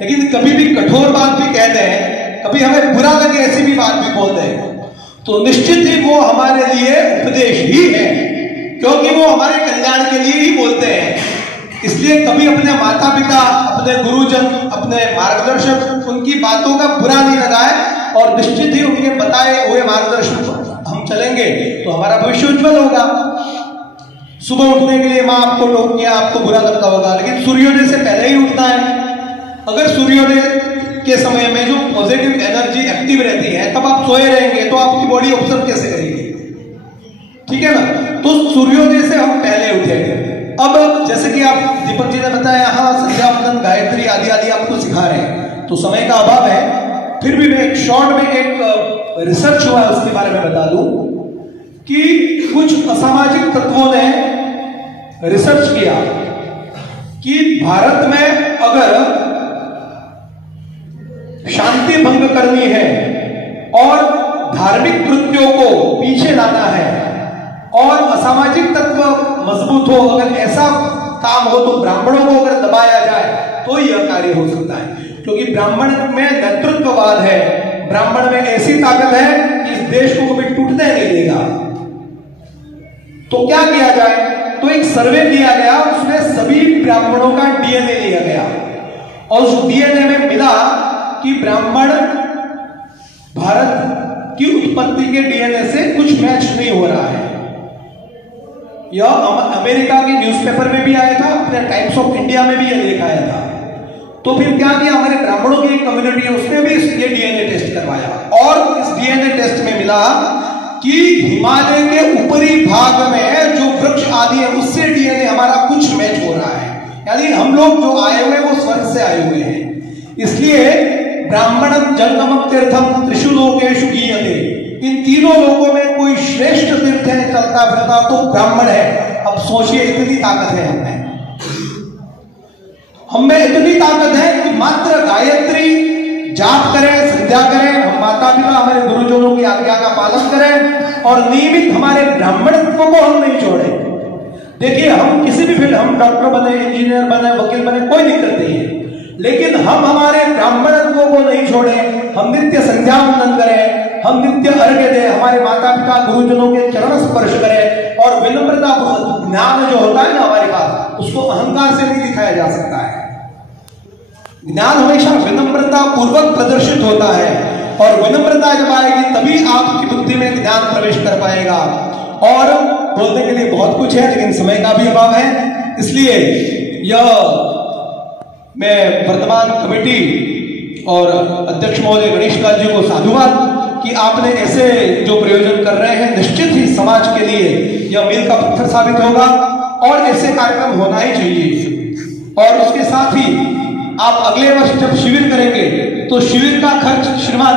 लेकिन कभी भी कठोर बात भी कहते हैं, कभी हमें बुरा लगे ऐसी भी बात भी बोलते हैं, तो निश्चित ही वो हमारे लिए उपदेश ही है, क्योंकि वो हमारे कल्याण के लिए ही बोलते हैं। इसलिए कभी अपने माता पिता, अपने गुरुजन, अपने मार्गदर्शक, उनकी बातों का बुरा नहीं लगाए और निश्चित ही उनके बताए हुए मार्गदर्शन पर हम चलेंगे तो हमारा भविष्य उज्जवल होगा। सुबह उठने के लिए माँ आपको टोक किया, आपको बुरा लगता होगा, लेकिन सूर्योदय से पहले ही उठना है। अगर सूर्योदय के समय में जो पॉजिटिव एनर्जी एक्टिव रहती है, तब आप सोए रहेंगे तो आपकी बॉडी ऑब्जर्व कैसे करेगी, ठीक है ना। तो सूर्योदय से हम पहले उठेंगे। अब जैसे कि आप दीपक जी ने बताया, हाँ संध्या वंदन, गायत्री आदि आदि आपको सिखा रहे हैं, तो समय का अभाव है, फिर भी मैं एक शॉर्ट में एक रिसर्च हुआ है उसके बारे में बता दूं कि कुछ असामाजिक तत्वों ने रिसर्च किया कि भारत में अगर शांति भंग करनी है और धार्मिक कृत्यों को पीछे लाना है और असामाजिक तत्व मजबूत हो, अगर ऐसा काम हो तो ब्राह्मणों को अगर दबाया जाए तो यह कार्य हो सकता है, क्योंकि ब्राह्मण में नेतृत्ववाद है, ब्राह्मण में ऐसी ताकत है कि इस देश को कभी टूटने नहीं देगा। तो क्या किया जाए, तो एक सर्वे किया गया, उसमें सभी ब्राह्मणों का डीएनए लिया गया और उस डीएनए में मिला कि ब्राह्मण भारत की उत्पत्ति के डीएनए से कुछ मैच नहीं हो रहा है। यह अमेरिका के न्यूज़पेपर में भी आया था, अपने टाइम्स ऑफ इंडिया में भी यह लेख आया था। तो फिर क्या किया, हमारे ब्राह्मणों की एक कम्युनिटी है उसमें भी ये डीएनए टेस्ट करवाया, और इस डीएनए टेस्ट में मिला कि हिमालय के ऊपरी भाग में जो वृक्ष आदि है उससे डीएनए हमारा कुछ मैच हो रहा है, यानी हम लोग जो आए हुए वो स्वर्ग से आए हुए हैं। इसलिए ब्राह्मणम जंगमम तीर्थम त्रिषु लोकेषु गीयते, इन तीनों लोगों में कोई श्रेष्ठ तीर्थ है चलता फिरता तो ब्राह्मण है। अब सोचिए इतनी ताकत है हमें इतनी ताकत है कि मात्र गायत्री जाप करें, संध्या करें, हम माता पिता हमारे गुरुजनों की आज्ञा का पालन करें और नियमित हमारे ब्राह्मणत्व को हम नहीं छोड़ें। देखिए हम किसी भी फील्ड, हम डॉक्टर बने, इंजीनियर बने, वकील बने, कोई दिक्कत नहीं है, लेकिन हम हमारे ब्राह्मणत्व को नहीं छोड़ें। हम नित्य संध्या वंदन करें, हम नित्य अर्घ्य दें, हमारे माता पिता गुरुजनों के चरण स्पर्श करें और विनम्रता पूर्वक, ज्ञान जो होता है ना हमारे पास, उसको अहंकार से नहीं दिखाया जा सकता है। ज्ञान हमेशा विनम्रता पूर्वक प्रदर्शित होता है, और विनम्रता जब आएगी तभी आपकी बुद्धि में ज्ञान प्रवेश कर पाएगा। और बोलने के लिए बहुत कुछ है लेकिन समय का भी अभाव है, इसलिए यह मैं वर्तमान कमेटी और अध्यक्ष महोदय गणेश लाल जी को साधुवाद कि आपने ऐसे जो प्रयोजन कर रहे हैं, निश्चित ही समाज के लिए यह मील का पत्थर साबित होगा और ऐसे कार्यक्रम होना ही चाहिए। और उसके साथ ही आप अगले वर्ष जब शिविर करेंगे तो शिविर का खर्च श्रीमान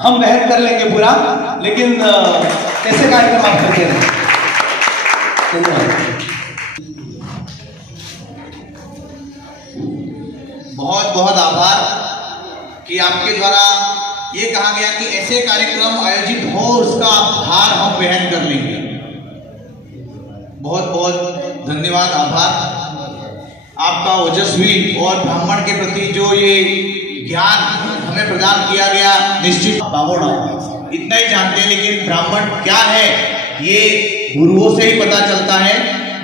हम वहन कर लेंगे पूरा, लेकिन ऐसे कार्यक्रम आप करते रहें। बहुत बहुत आभार कि आपके द्वारा ये कहा गया कि ऐसे कार्यक्रम आयोजित हो, उसका भार हम वहन कर लेंगे। बहुत बहुत धन्यवाद, आभार आपका ओजस्वी और ब्राह्मण के प्रति जो ये ज्ञान हमें प्रदान किया गया। निश्चित बाहोड़ा इतना ही जानते हैं, लेकिन ब्राह्मण क्या है ये गुरुओं से ही पता चलता है।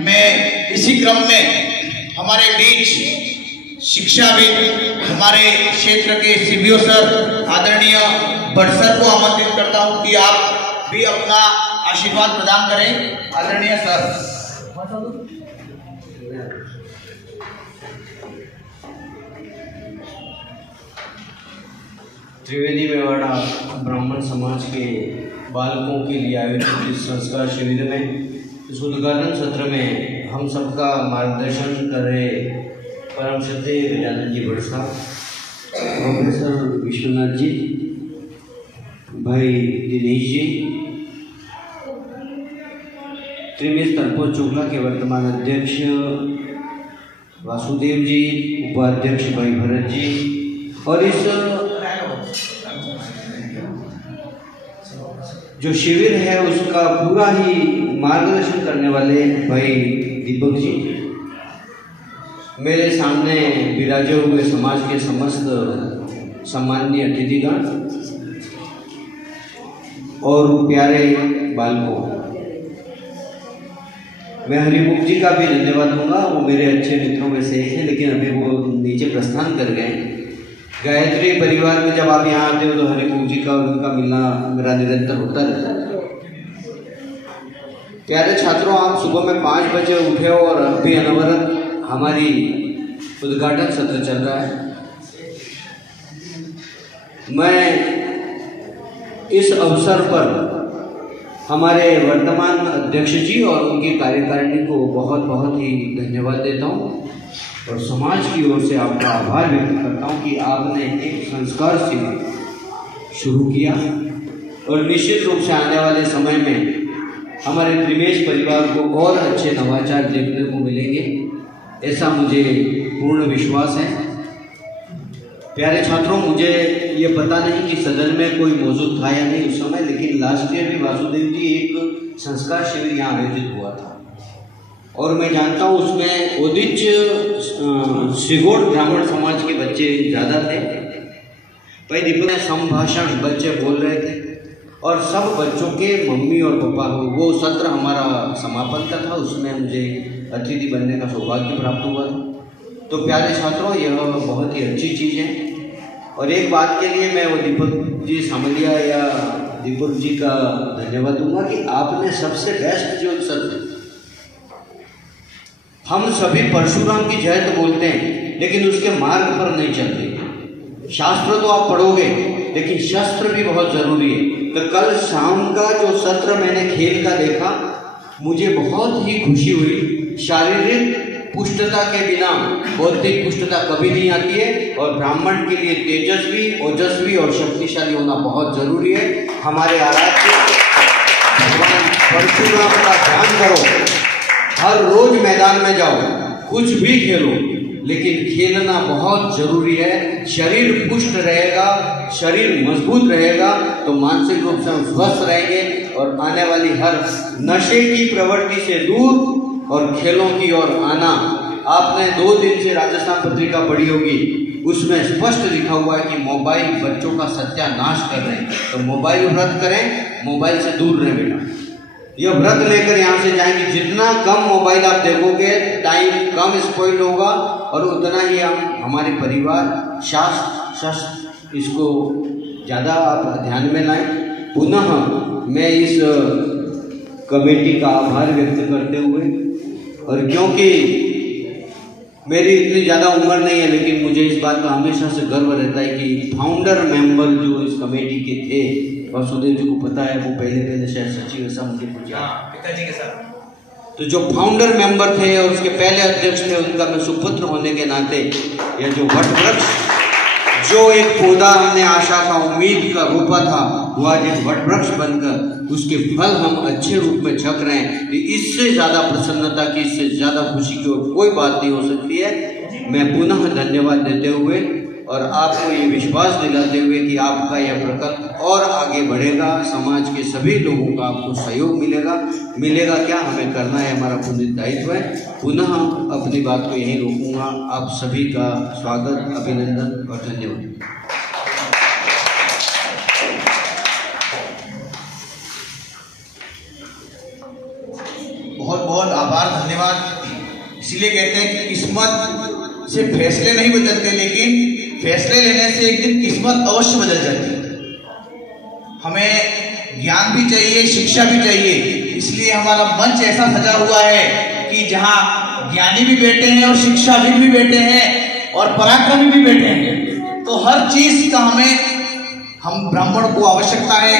मैं इसी क्रम में हमारे बीच शिक्षाविद, हमारे क्षेत्र के सीबीओ सर आदरणीय भट्ट सर को आमंत्रित करता हूं कि आप भी अपना आशीर्वाद प्रदान करें। आदरणीय सर। त्रिवेदी मेवाड़ा ब्राह्मण समाज के बालकों के लिए आयोजित इस संस्कार शिविर में इस उद्घाटन सत्र में हम सबका मार्गदर्शन कर रहे परम श्रद्धेय गजानन जी भट्ट साहब, प्रोफेसर विश्वनाथ जी, भाई दिनेश जी, त्रिमेश तर्पोज चोखला के वर्तमान अध्यक्ष वासुदेव जी, उपाध्यक्ष भाई भरत जी, और इस जो शिविर है उसका पूरा ही मार्गदर्शन करने वाले भाई दीपक जी, मेरे सामने विराजे हुए समाज के समस्त सम्माननीय अतिथिगण और प्यारे बालकों, मैं हरिमुख जी का भी धन्यवाद दूंगा। वो मेरे अच्छे मित्रों में से एक हैं, लेकिन अभी वो नीचे प्रस्थान कर गए। गायत्री परिवार में जब आप यहाँ आते हो तो हरिमुख जी का और उनका मिलना मेरा निरंतर होता रहता है। प्यारे छात्रों, आप सुबह में 5 बजे उठे हो और अब भी अनवरत हमारी उद्घाटन सत्र चल रहा है। मैं इस अवसर पर हमारे वर्तमान अध्यक्ष जी और उनकी कार्यकारिणी को बहुत बहुत ही धन्यवाद देता हूँ और समाज की ओर से आपका आभार व्यक्त करता हूँ कि आपने एक संस्कार शिविर शुरू किया और निश्चित रूप से आने वाले समय में हमारे त्रिमेश परिवार को और अच्छे नवाचार देखने को मिलेंगे, ऐसा मुझे पूर्ण विश्वास है। प्यारे छात्रों, मुझे ये पता नहीं कि सदन में कोई मौजूद था या नहीं उस समय, लेकिन लास्ट ईयर भी वासुदेव जी एक संस्कार शिविर यहाँ आयोजित हुआ था और मैं जानता हूँ उसमें ओदिच श्रीगोड़ ब्राह्मण समाज के बच्चे ज़्यादा थे। भाई दीपक में संभाषण बच्चे बोल रहे थे और सब बच्चों के मम्मी और पापा हो। वो सत्र हमारा समापन का था, उसमें मुझे अतिथि बनने का सौभाग्य प्राप्त हुआ था। तो प्यारे छात्रों, यह बहुत ही अच्छी चीज़ है। और एक बात के लिए मैं वो दीपक जी सामलिया या आदिपुर जी का धन्यवाद दूंगा कि आपने सबसे बेस्ट जो सत्य, हम सभी परशुराम की जय तो बोलते हैं लेकिन उसके मार्ग पर नहीं चलते। शास्त्र तो आप पढ़ोगे लेकिन शस्त्र भी बहुत जरूरी है। तो कल शाम का जो सत्र मैंने खेल का देखा, मुझे बहुत ही खुशी हुई। शारीरिक पुष्टता के बिना बौद्धिक पुष्टता कभी नहीं आती है और ब्राह्मण के लिए तेजस्वी, ओजस्वी और शक्तिशाली होना बहुत जरूरी है। हमारे आराध्य भगवान परशुराम का ध्यान करो, हर रोज मैदान में जाओ, कुछ भी खेलो, लेकिन खेलना बहुत जरूरी है। शरीर पुष्ट रहेगा, शरीर मजबूत रहेगा तो मानसिक रूप से हम स्वस्थ रहेंगे और आने वाली हर नशे की प्रवृत्ति से दूर और खेलों की ओर आना। आपने 2 दिन से राजस्थान पत्रिका पढ़ी होगी, उसमें स्पष्ट लिखा हुआ है कि मोबाइल बच्चों का सत्यानाश कर रहे हैं। तो मोबाइल व्रत करें, मोबाइल से दूर रहें बेटा। यह व्रत लेकर यहाँ से जाएंगे, जितना कम मोबाइल आप देखोगे टाइम कम स्पॉइल होगा और उतना ही हम हमारे परिवार शास्त्र इसको ज़्यादा आप ध्यान में लाएं। पुनः मैं इस कमेटी का आभार व्यक्त करते हुए, और क्योंकि मेरी इतनी ज़्यादा उम्र नहीं है लेकिन मुझे इस बात का हमेशा से गर्व रहता है कि फाउंडर मेंबर जो इस कमेटी के थे, वासुदेव जी को पता है, वो पहले शायद सचिव ऐसा मुझे पूछा पिताजी के साथ। तो जो फाउंडर मेंबर थे और उसके पहले अध्यक्ष थे, उनका मैं सुपुत्र होने के नाते यह जो वटवृक्ष, जो एक पौधा हमने आशा का, उम्मीद का रोपा था, वो आज एक वटवृक्ष बनकर उसके फल हम अच्छे रूप में छक रहे हैं। इससे ज्यादा प्रसन्नता की, इससे ज्यादा खुशी की और कोई बात नहीं हो सकती है। मैं पुनः धन्यवाद देते हुए और आपको ये विश्वास दिलाते हुए कि आपका यह प्रकल्प और आगे बढ़ेगा, समाज के सभी लोगों का आपको सहयोग मिलेगा क्या हमें करना है, हमारा पुण्य दायित्व है। पुनः अपनी बात को यहीं रोकूंगा। आप सभी का स्वागत, अभिनंदन और धन्यवाद। बहुत बहुत आभार, धन्यवाद। इसलिए कहते हैं कि किस्मत से फैसले नहीं बदलते, लेकिन फैसले लेने से एक दिन किस्मत अवश्य बदल जाती है। हमें ज्ञान भी चाहिए, शिक्षा भी चाहिए, इसलिए हमारा मंच ऐसा सजा हुआ है कि जहाँ ज्ञानी भी बैठे हैं और शिक्षाविद भी बैठे हैं और पराक्रमी भी बैठे हैं। तो हर चीज का हम ब्राह्मण को आवश्यकता है।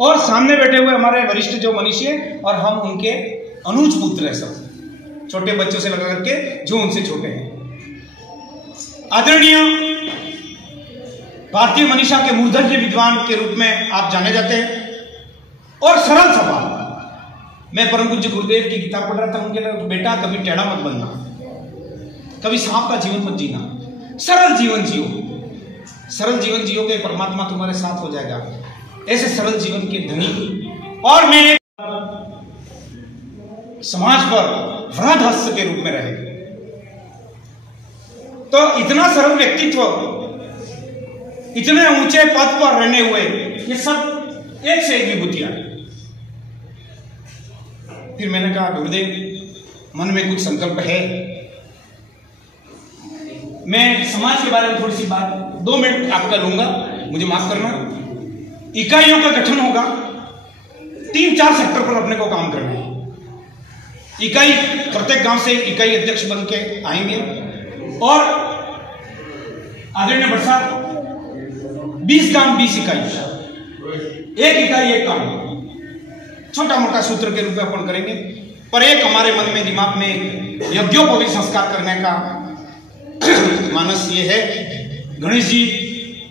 और सामने बैठे हुए हमारे वरिष्ठ जो मनीषी है और हम उनके अनुज पुत्र हैं, सब छोटे बच्चों से लगा करके जो उनसे छोटे हैं। आदरणीय भारतीय मनीषा के मूर्धन्य विद्वान के रूप में आप जाने जाते हैं। और सरल सवाल, मैं परम पूज्य गुरुदेव की गीता पढ़ रहा था, उनके लिए बेटा कभी टेढ़ा मत बनना, कभी सांप का जीवन मत जीना, सरल जीवन जियो, सरल जीवन जियोगे परमात्मा तुम्हारे साथ हो जाएगा। ऐसे सरल जीवन के धनी और मैं समाज पर वृहद हस्त के रूप में रहे, तो इतना सरल व्यक्तित्व, इतने ऊंचे पद पर रहने हुए, ये सब एक से एक विभूतियां। फिर मैंने कहा गुरुदेव मन में कुछ संकल्प है, मैं समाज के बारे में थोड़ी सी बात 2 मिनट आपका लूंगा, मुझे माफ करना। इकाइयों का गठन होगा, 3-4 सेक्टर पर अपने को काम करना है। इकाई प्रत्येक गांव से इकाई अध्यक्ष बन के आएंगे और आदरणीय भट्ट साहब 20 गांव 20 इकाई, एक इकाई एक काम, छोटा मोटा सूत्र के रूप में अपन करेंगे। पर एक हमारे मन में दिमाग में यज्ञोपवीत संस्कार करने का मानस ये है। गणेश जी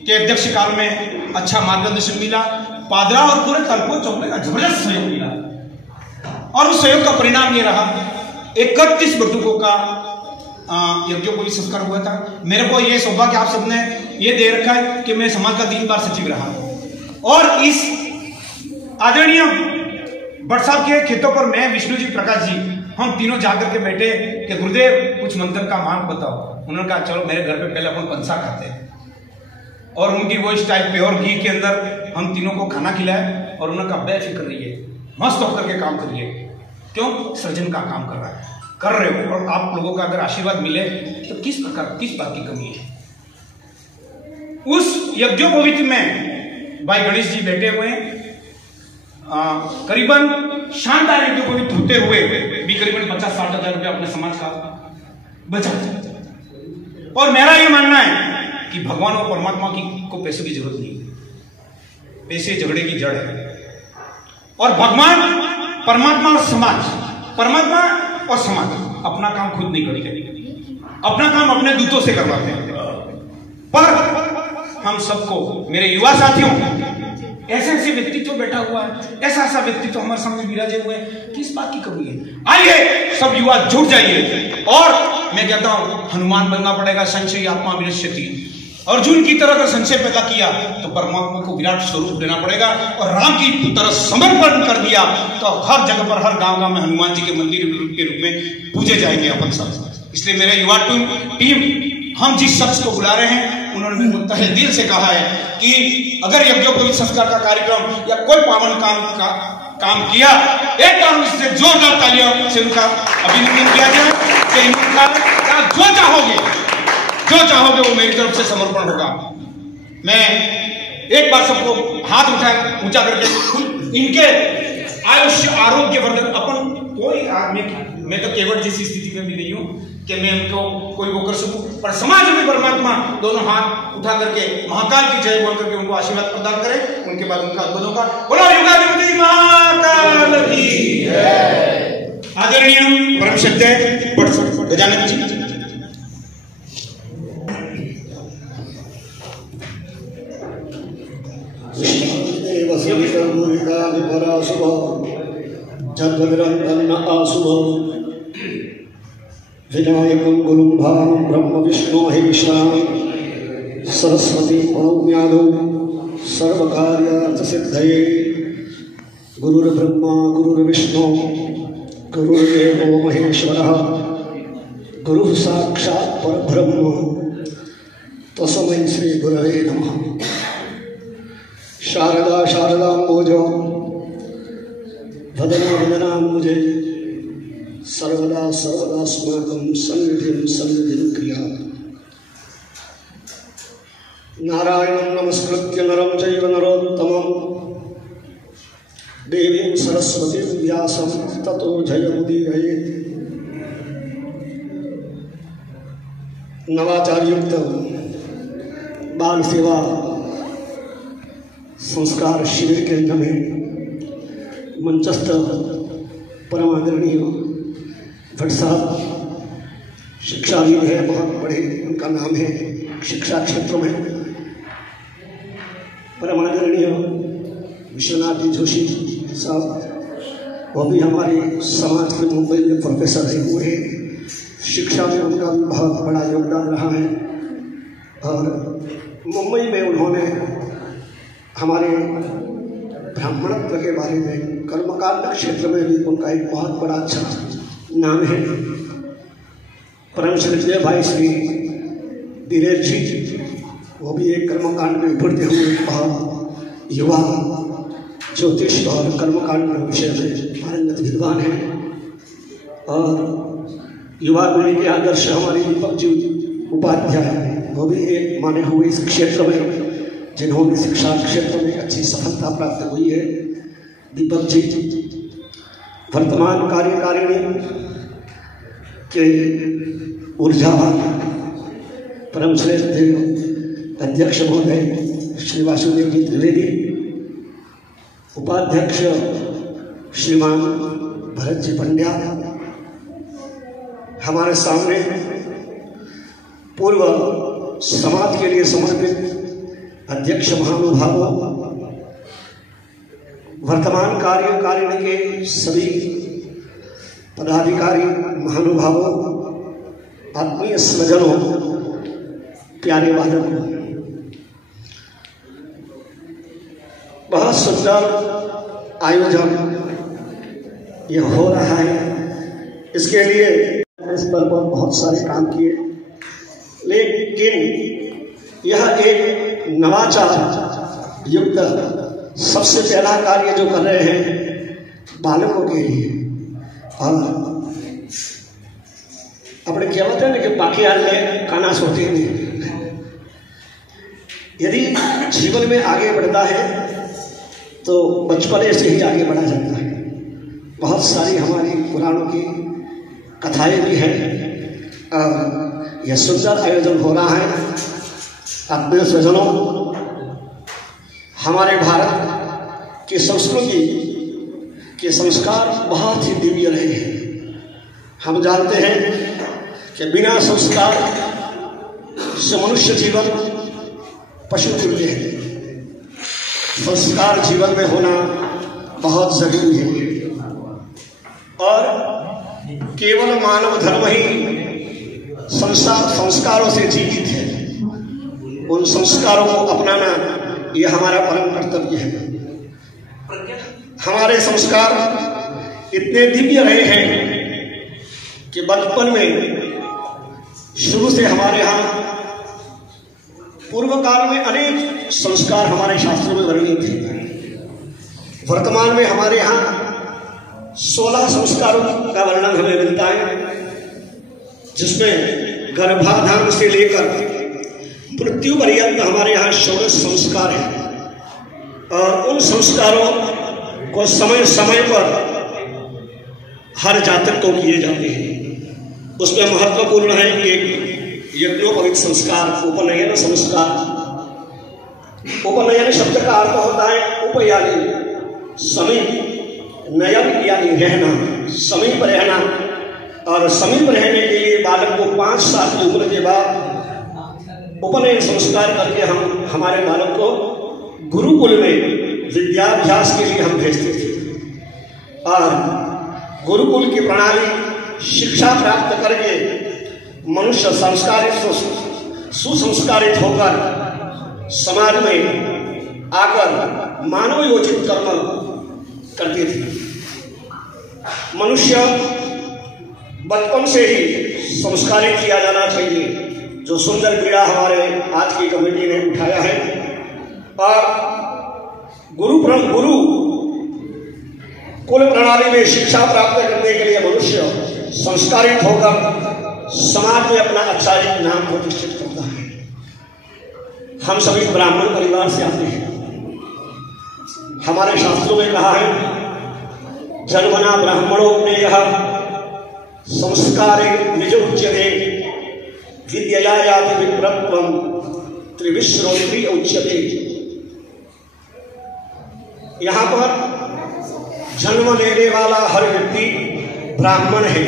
के अध्यक्ष काल में अच्छा मार्गदर्शन मिला, पादरा और पूरे कल्पो चौपड़े का जबरदस्त सहयोग मिला और उस सहयोग का परिणाम ये रहा 31 बटुकों का यज्ञोपवीत संस्कार हुआ था। मेरे को ये सौभाग्य आप सबने ये दे रखा है कि मैं समाज का 3 बार सचिव रहा और इस आदरणीय भट्ट साहब के खेतों पर मैं, विष्णु जी, प्रकाश जी, हम तीनों जाकर के बैठे कि गुरुदेव कुछ मंत्र का मार्ग बताओ। उन्होंने कहा चलो मेरे घर पे पहले अपन पंसा खाते हैं और उनकी वो स्टाइल प्योर घी के अंदर हम तीनों को खाना खिलाया और उन्होंने कहा बेफिक्र रहिए, मस्त होकर के काम करिए, क्यों सृजन का काम कर रहा है, कर रहे हो और आप लोगों का अगर आशीर्वाद मिले तो किस बात की कमी है। उस यज्ञोपवीत में भाई गणेश जी बैठे हुए हैं, करीबन शानदार यज्ञोपवीत होते हुए भी करीबन 50-60 हजार रुपया अपने समाज का बचा। और मेरा ये मानना है कि भगवान और परमात्मा को पैसों की जरूरत नहीं, पैसे झगड़े की जड़ है। और भगवान, परमात्मा और समाज, परमात्मा और समाज अपना काम खुद नहीं करेंगे, अपना काम अपने दूतों से करवाते हैं। पर हम सबको, मेरे युवा साथियों, ऐसे ऐसे व्यक्तित्व बैठा हुआ है, ऐसा ऐसा व्यक्तित्व हमारे सामने विराजे हुए हैं, किस बात की कमी है। आइए सब युवा जुट जाइए और मैं कहता हूं हनुमान बनना पड़ेगा, संशय आत्मा विनश्यति। अर्जुन की तरह अगर संशय पैदा किया तो परमात्मा को विराट स्वरूप देना पड़ेगा और राम की तरह समर्पण कर दिया तो हर जगह पर, हर गांव गांव में हनुमान जी के मंदिर के रूप में पूजे जाएंगे अपन सब। इसलिए मेरे युवा टीम, हम जिस शख्स को बुला रहे हैं उन्होंने मेरे को तहे दिल से कहा है कि अगर यज्ञोपवीत संस्कार का कार्यक्रम या कोई पावन काम किया, एक बार इससे जोरदार तालियों से उनका अभिनंदन किया जाए कि जो चाहोगे वो मेरी तरफ से समर्पण होगा। मैं एक बार सबको हाथ ऊंचा करके इनके आयुष्य आरोग्य वर्धन, अपन कोई आदमी, मैं तो केवट जैसी स्थिति में भी नहीं हूं कि मैं उनको कोई वो कर सकूं, पर समाज में परमात्मा दोनों हाथ उठा करके महाकाल की जय बोल करके उनको आशीर्वाद प्रदान करें। उनके बाद उनका अद्भुतों का बोलो युगाधिपति महाकाल की जय। आदरणीय परम श्रद्धेय गजानन जी, विनायकं गुरुं भावं ब्रह्म विष्णु महेश्वरं सरस्वती प्रणम्यादौ सर्वकार्यार्थसिद्धये। गुरुर्ब्रह्मा गुरुर्विष्णु गुरुर्देवो महेश्वरः गुरुः साक्षात् परब्रह्म तस्मै श्री गुरवे नमः। शारदा शारदाम्बोजो वदना वदनाम्बुजे सर्वदा सर्वदास्माकं सन्निधिं क्रियात्। नारायणं नमस्कृत्य नरं चैव नरोत्तमं देवीं सरस्वतीं व्यासं ततो जयमुदीरयेत्। नवाचारयुक्त बाल सेवा संस्कार शिविर केंद्र में मंचस्थ परमादरणीय भट्ट साहब शिक्षाविद है, बहुत बड़े उनका नाम है शिक्षा क्षेत्र में। परमादरणीय विश्वनाथ जी जोशी साहब, वो भी हमारे समाज के मुंबई में प्रोफेसर रहे हुए हैं, शिक्षा में उनका भी बहुत बड़ा योगदान रहा है। और मुंबई में उन्होंने हमारे ब्राह्मणत्व के बारे में कर्मकांड क्षेत्र में भी उनका एक बहुत बड़ा अच्छा नाम है। परम श्रद्धेय भाई श्री धीरेज जी, वो भी एक कर्मकांड में उभरते हुए बहुत युवा ज्योतिष और कर्मकांड विषय में पारंगत विद्वान हैं। और युवा पीढ़ी के आदर्श हमारे दीपक जी उपाध्याय, वो भी एक माने हुए इस क्षेत्र में जिन्होंने शिक्षा क्षेत्र में अच्छी सफलता प्राप्त हुई है। दीपक जी वर्तमान कार्यकारिणी के ऊर्जावान परम श्रेष्ठ अध्यक्ष महोदय श्री वासुदेव जी द्विवेदी, उपाध्यक्ष श्रीमान भरत जी पंड्या, हमारे सामने पूर्व समाज के लिए समर्पित अध्यक्ष महानुभावों, वर्तमान कार्यकारिणी के सभी पदाधिकारी महानुभावों, आत्मीय स्वजनों, प्यारे वादकों, बहुत सुंदर आयोजन ये हो रहा है। इसके लिए इस पर बहुत सारे काम किए, लेकिन यह एक नवाचार युक्त सबसे पहला कार्य जो कर रहे हैं बालकों के लिए। और अपने कहते हैं ना कि पाखियाल में काना सोते हैं। यदि जीवन में आगे बढ़ता है तो बचपने से ही आगे बढ़ा जाता है। बहुत सारी हमारी पुराणों की कथाएं भी हैं। यह सुंदर आयोजन हो रहा है। आत्मीय स्वजनों, हमारे भारत की संस्कृति के संस्कार बहुत ही दिव्य रहे हैं। हम जानते हैं कि बिना संस्कार से मनुष्य जीवन पशु तुल्य है। संस्कार जीवन में होना बहुत जरूरी है। और केवल मानव धर्म ही संस्कारों से जीवित है। उन संस्कारों को अपनाना यह हमारा परम कर्तव्य है। हमारे संस्कार इतने दिव्य रहे हैं कि बचपन में शुरू से हमारे यहाँ पूर्व काल में अनेक संस्कार हमारे शास्त्रों में वर्णित थे। वर्तमान में हमारे यहाँ 16 संस्कारों का वर्णन हमें मिलता है, जिसमें गर्भाधान से लेकर मृत्यु पर्यंत हमारे यहाँ 16 संस्कार हैं। और उन संस्कारों को समय समय पर हर जातक को किए जाते हैं। उसमें महत्वपूर्ण है एक यज्ञोपवीत संस्कार, उपनयन संस्कार। उपनयन शब्द का अर्थ होता है उप यानी समीप, नयन यानी रहना, समीप रहना। और समीप रहने के लिए बालक को 5 साल की उम्र के बाद उपनयन संस्कार करके हम हमारे बालक को गुरुकुल में विद्याभ्यास के लिए हम भेजते थे। और गुरुकुल की प्रणाली शिक्षा प्राप्त करके मनुष्य संस्कारित सुसंस्कारित होकर समाज में आकर मानव योजित कर्म करते थे। मनुष्य बचपन से ही संस्कारित किया जाना चाहिए, जो सुंदर पीड़ा हमारे आज की कमेटी ने उठाया है। और गुरु कुल प्रणाली में शिक्षा प्राप्त करने के लिए मनुष्य संस्कारित होकर समाज में अपना अच्छा एक नाम प्रतिष्ठित करता है। हम सभी ब्राह्मण परिवार से आते हैं। हमारे शास्त्रों में कहा है, जन्मना ब्राह्मणोऽप्ययः संस्कारे निजोच्यते विद्यया याति विप्रत्वं त्रिविश्रोत्री उच्यते। यहाँ पर जन्म लेने वाला हर व्यक्ति ब्राह्मण है।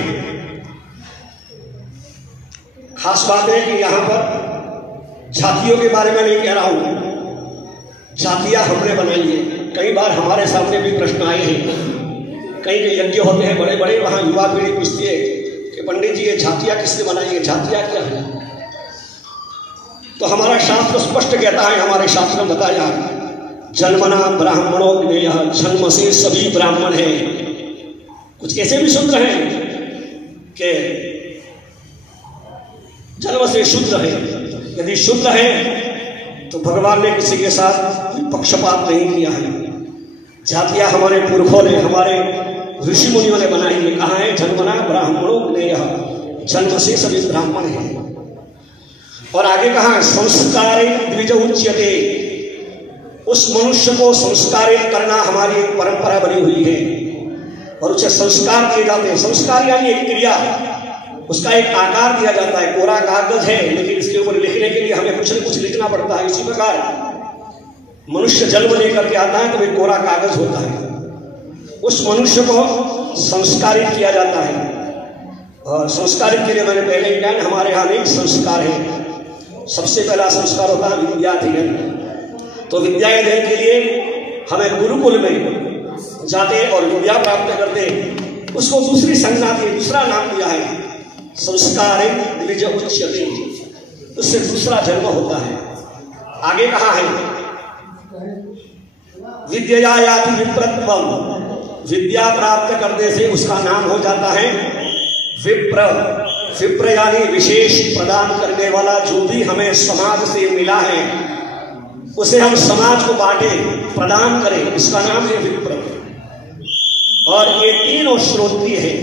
खास बात है कि यहाँ पर जातियों के बारे में नहीं कह रहा हूँ, जातियाँ हमने बनाई है। कई बार हमारे सामने भी प्रश्न आए हैं, कई कई यज्ञ होते हैं बड़े बड़े, वहाँ युवा पीढ़ी पूछती है कि पंडित जी ये जातियाँ किसने बनाई है, जातियाँ क्या है? तो हमारा शास्त्र स्पष्ट कहता है, हमारे शास्त्र में बताया जन्मना ब्राह्मणों ने, यह जन्म से सभी ब्राह्मण हैं। कुछ ऐसे भी शूद्र हैं कि जन्म से शूद्र है। यदि शूद्र है तो भगवान ने किसी के साथ पक्षपात नहीं किया है। जातियां हमारे पुरखों ने, हमारे ऋषि मुनियों ने बनाई है। कहा है जन्मना ब्राह्मणों ने, यह जन्म से सभी ब्राह्मण हैं। और आगे कहा संस्कारित द्विज उच्यते, उस मनुष्य को संस्कारित करना हमारी परंपरा बनी हुई है और उसे संस्कार दिए जाते हैं। संस्कार यानी एक क्रिया, उसका एक आकार दिया जाता है। कोरा कागज है लेकिन इसके ऊपर लिखने के लिए हमें कुछ न कुछ लिखना पड़ता है। इसी प्रकार मनुष्य जन्म लेकर के आता है तो एक कोरा कागज होता है, उस मनुष्य को संस्कारित किया जाता है। और संस्कारित के लिए मैंने पहले ही कहा, हमारे यहाँ अनेक संस्कार है। सबसे पहला संस्कार होता है विद्याध्ययन। तो विद्या अध्ययन के लिए हमें गुरुकुल में जाते और विद्या प्राप्त करते, उसको दूसरी संज्ञा दी, दूसरा नाम दिया है संस्कार द्विज उच्यते, उससे दूसरा जन्म होता है। आगे कहा है विद्या याति विप्रत्वम, विद्या प्राप्त करने से उसका नाम हो जाता है विप्र। विप्र यानी विशेष प्रदान करने वाला। जो भी हमें समाज से मिला है उसे हम समाज को बांटे, प्रदान करें, इसका नाम है विप्र। और ये तीनों श्रोत्रिय है।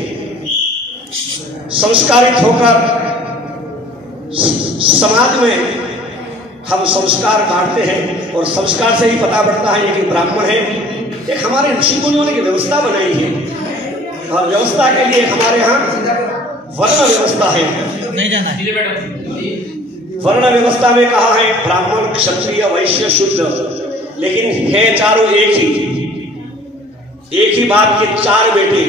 संस्कारित होकर समाज में हम संस्कार बांटते हैं और संस्कार से ही पता पड़ता है कि ब्राह्मण है। एक हमारे ऋषि मुनियों ने व्यवस्था बनाई है और व्यवस्था के लिए हमारे यहाँ वर्ण व्यवस्था है। वर्ण व्यवस्था में कहा है ब्राह्मण क्षत्रिय वैश्य शूद्र, लेकिन है चारों एक ही बात के चार बेटे।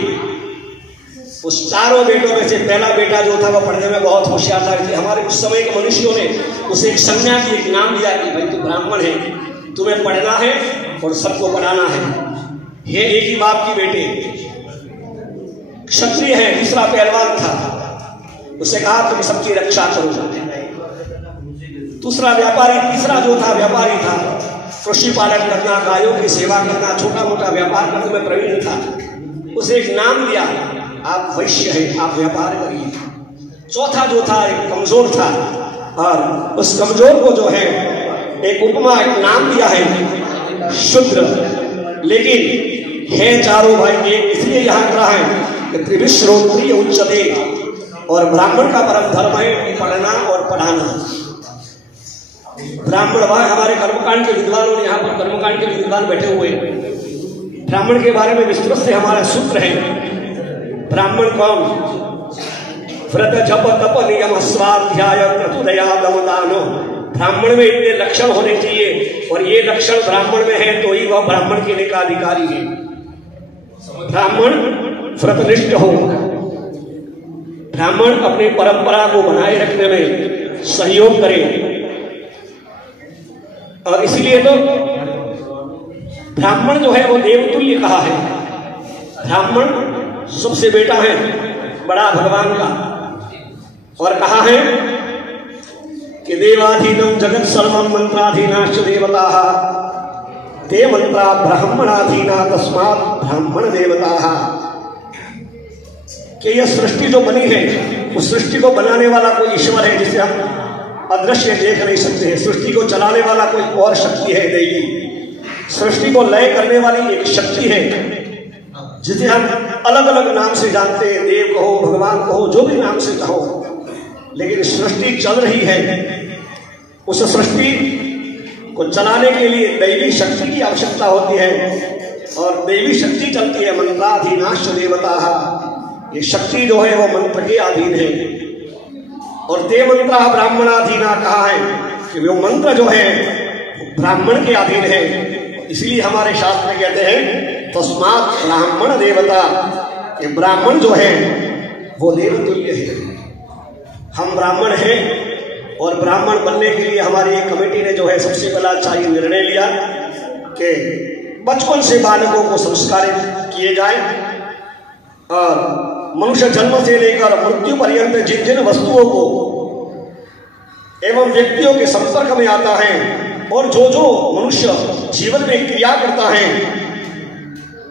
उस चारों बेटों में से पहला बेटा जो था वह पढ़ने में बहुत होशियार था। हमारे उस समय के मनुष्यों ने उसे एक संज्ञा की, एक नाम दिया कि भाई तू ब्राह्मण है, तुम्हें पढ़ना है और सबको पढ़ाना है। ये एक ही बाप की बेटे। क्षत्रिय है, दूसरा पहलवान था, उसे कहा तुम सबकी रक्षा करो। दूसरा व्यापारी, तीसरा जो था व्यापारी था, कृषि पालन करना, गायों की सेवा करना, छोटा मोटा व्यापार करने में प्रवीण था। उसे एक नाम दिया, आप वैश्य हैं, आप व्यापार करिए। चौथा जो था एक कमजोर था और उस कमजोर को जो है एक उपमा, एक नाम दिया है शूद्र। लेकिन है चारों भाई एक, इसलिए यहाँ कहा है कि त्रिविश्रोत्रिय उच्चते। और ब्राह्मण का परम धर्म है पढ़ना और पढ़ाना। ब्राह्मण भाई, हमारे कर्मकांड के विद्वान और यहाँ पर कर्मकांड के विद्वान बैठे हुए हैं। ब्राह्मण के बारे में विस्तृत से हमारा सूत्र है। ब्राह्मण कौन? व्रत जप तप नियम स्वाध्याय क्रतुदया दमदानो। ब्राह्मण में इतने लक्षण होने चाहिए और ये लक्षण ब्राह्मण में है तो ही वह ब्राह्मण के लिए का अधिकारी है। ब्राह्मण व्रतनिष्ठ हो, ब्राह्मण अपनी परंपरा को बनाए रखने में सहयोग करे। और इसलिए तो ब्राह्मण जो है वो देवतुल्य कहा है। ब्राह्मण सबसे बेटा है बड़ा भगवान का। और कहा है कि देवाधीनम जगत सर्वम मंत्राधीनाश्च देवताः ते मंत्रा ब्राह्मणाधीना तस्मात् ब्राह्मण देवताः। कि यह सृष्टि जो बनी है उस सृष्टि को बनाने वाला कोई ईश्वर है जिसे हम अदृश्य देख नहीं सकते हैं। सृष्टि को चलाने वाला कोई और शक्ति है दैवी। सृष्टि को लय करने वाली एक शक्ति है जिसे हम अलग अलग नाम से जानते हैं, देव कहो, भगवान कहो, जो भी नाम से कहो। लेकिन सृष्टि चल रही है, उस सृष्टि को चलाने के लिए दैवी शक्ति की आवश्यकता होती है और दैवी शक्ति चलती है। मंत्राधीनाश्च देवताः, ये शक्ति जो है वो मंत्र के अधीन है। और ते मंत्रा ब्राह्मणाधीना कहा है कि वो मंत्र जो है ब्राह्मण के अधीन है। इसलिए हमारे शास्त्र में कहते हैं तस्मात् ब्राह्मण देवता, ये ब्राह्मण जो है वो देवतुल्य है। हम ब्राह्मण हैं और ब्राह्मण बनने के लिए हमारी एक कमेटी ने जो है सबसे पहला अच्छा ये निर्णय लिया कि बचपन से बालकों को संस्कारित किए जाए और मनुष्य जन्म से लेकर मृत्यु पर्यंत जिन जिन वस्तुओं को एवं व्यक्तियों के संपर्क में आता है और जो जो मनुष्य जीवन में क्रिया करता है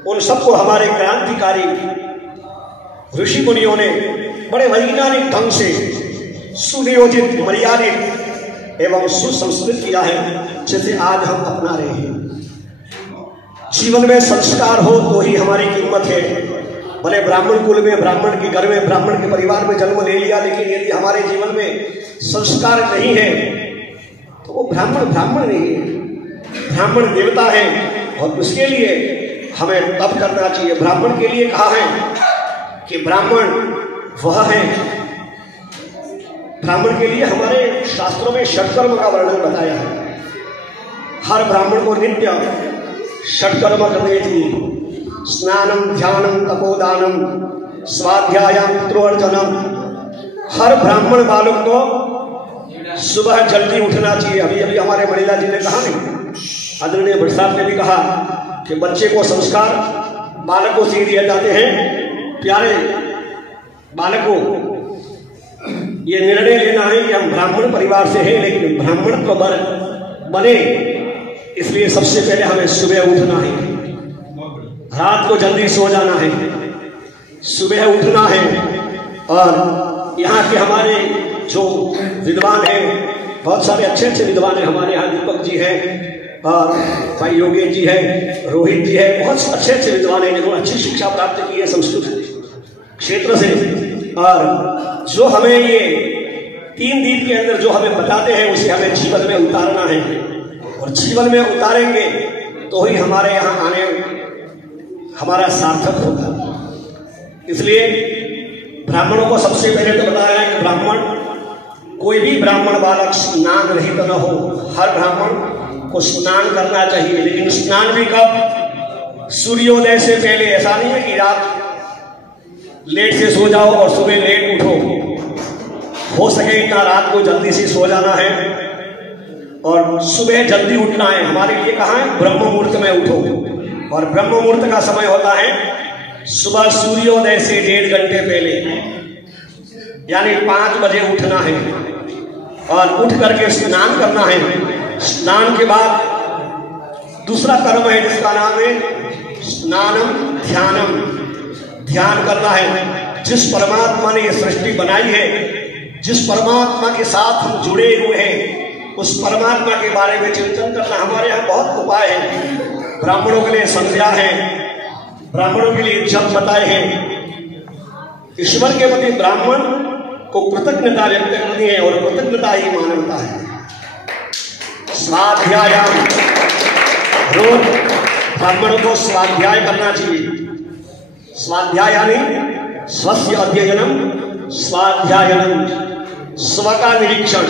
उन सबको हमारे क्रांतिकारी ऋषि मुनियों ने बड़े वैज्ञानिक ढंग से सुनियोजित, मर्यादित एवं सुसंस्कृत किया है, जिसे आज हम अपना रहे हैं। जीवन में संस्कार हो तो ही हमारी कीमत है। भले ब्राह्मण कुल में, ब्राह्मण के घर में, ब्राह्मण के परिवार में जन्म ले लिया, लेकिन यदि हमारे जीवन में संस्कार नहीं है तो वो ब्राह्मण नहीं है, ब्राह्मण देवता है। और उसके लिए हमें तप करना चाहिए। ब्राह्मण के लिए कहा है कि ब्राह्मण वह है, ब्राह्मण के लिए हमारे शास्त्रों में षटकर्म का वर्णन बताया है। हर ब्राह्मण को नित्य षटकर्म करने चाहिए। स्नानम, ध्यानम, तपोदानम, स्वाध्यायम, पितृर्जनम। हर ब्राह्मण बालक को सुबह जल्दी उठना चाहिए। अभी अभी हमारे मणिला जी ने कहा नहीं, आदरणीय भट्ट साहब ने भी कहा कि बच्चे को संस्कार बालकों से दिए जाते हैं। प्यारे बालकों, ये निर्णय लेना है कि हम ब्राह्मण परिवार से हैं, लेकिन ब्राह्मण को बने इसलिए सबसे पहले हमें सुबह उठना है, रात को जल्दी सो जाना है, सुबह उठना है। और यहाँ के हमारे जो विद्वान हैं, बहुत सारे अच्छे अच्छे विद्वान हैं हमारे यहाँ। दीपक जी हैं और भाई योगेश जी हैं, रोहित जी हैं, बहुत अच्छे अच्छे विद्वान हैं जिन्होंने अच्छी शिक्षा प्राप्त की है संस्कृत क्षेत्र से। और जो हमें ये 3 दिन के अंदर जो हमें बताते हैं उसे हमें जीवन में उतारना है, और जीवन में उतारेंगे तो ही हमारे यहाँ आने हमारा सार्थक होगा। इसलिए ब्राह्मणों को सबसे पहले तो बताया है कि ब्राह्मण, कोई भी ब्राह्मण बालक स्नान रहित न हो। हर ब्राह्मण को स्नान करना चाहिए, लेकिन स्नान भी कब? सूर्योदय से पहले। ऐसा नहीं है कि रात लेट से सो जाओ और सुबह लेट उठो। हो सके इतना रात को जल्दी से सो जाना है और सुबह जल्दी उठना है। हमारे लिए कहाँ है? ब्रह्म मुहूर्त में उठो। और ब्रह्म मुहूर्त का समय होता है सुबह सूर्योदय से 1.5 घंटे पहले, यानी 5 बजे उठना है और उठ करके स्नान करना है। स्नान के बाद दूसरा कर्म है जिसका नाम है स्नानम ध्यानम। ध्यान करना है। जिस परमात्मा ने ये सृष्टि बनाई है, जिस परमात्मा के साथ हम जुड़े हुए हैं, उस परमात्मा के बारे में चिंतन करना। हमारे यहाँ बहुत उपाय है। ब्राह्मणों के लिए संध्या है, ब्राह्मणों के लिए जप बताए हैं। ईश्वर के प्रति ब्राह्मण को कृतज्ञता व्यक्त करनी है और कृतज्ञता ही मानवता है। स्वाध्याय, रोज ब्राह्मणों को स्वाध्याय करना चाहिए। स्वाध्याय यानी स्वस्य अध्ययनम, स्वाध्यायनम, स्व का निरीक्षण।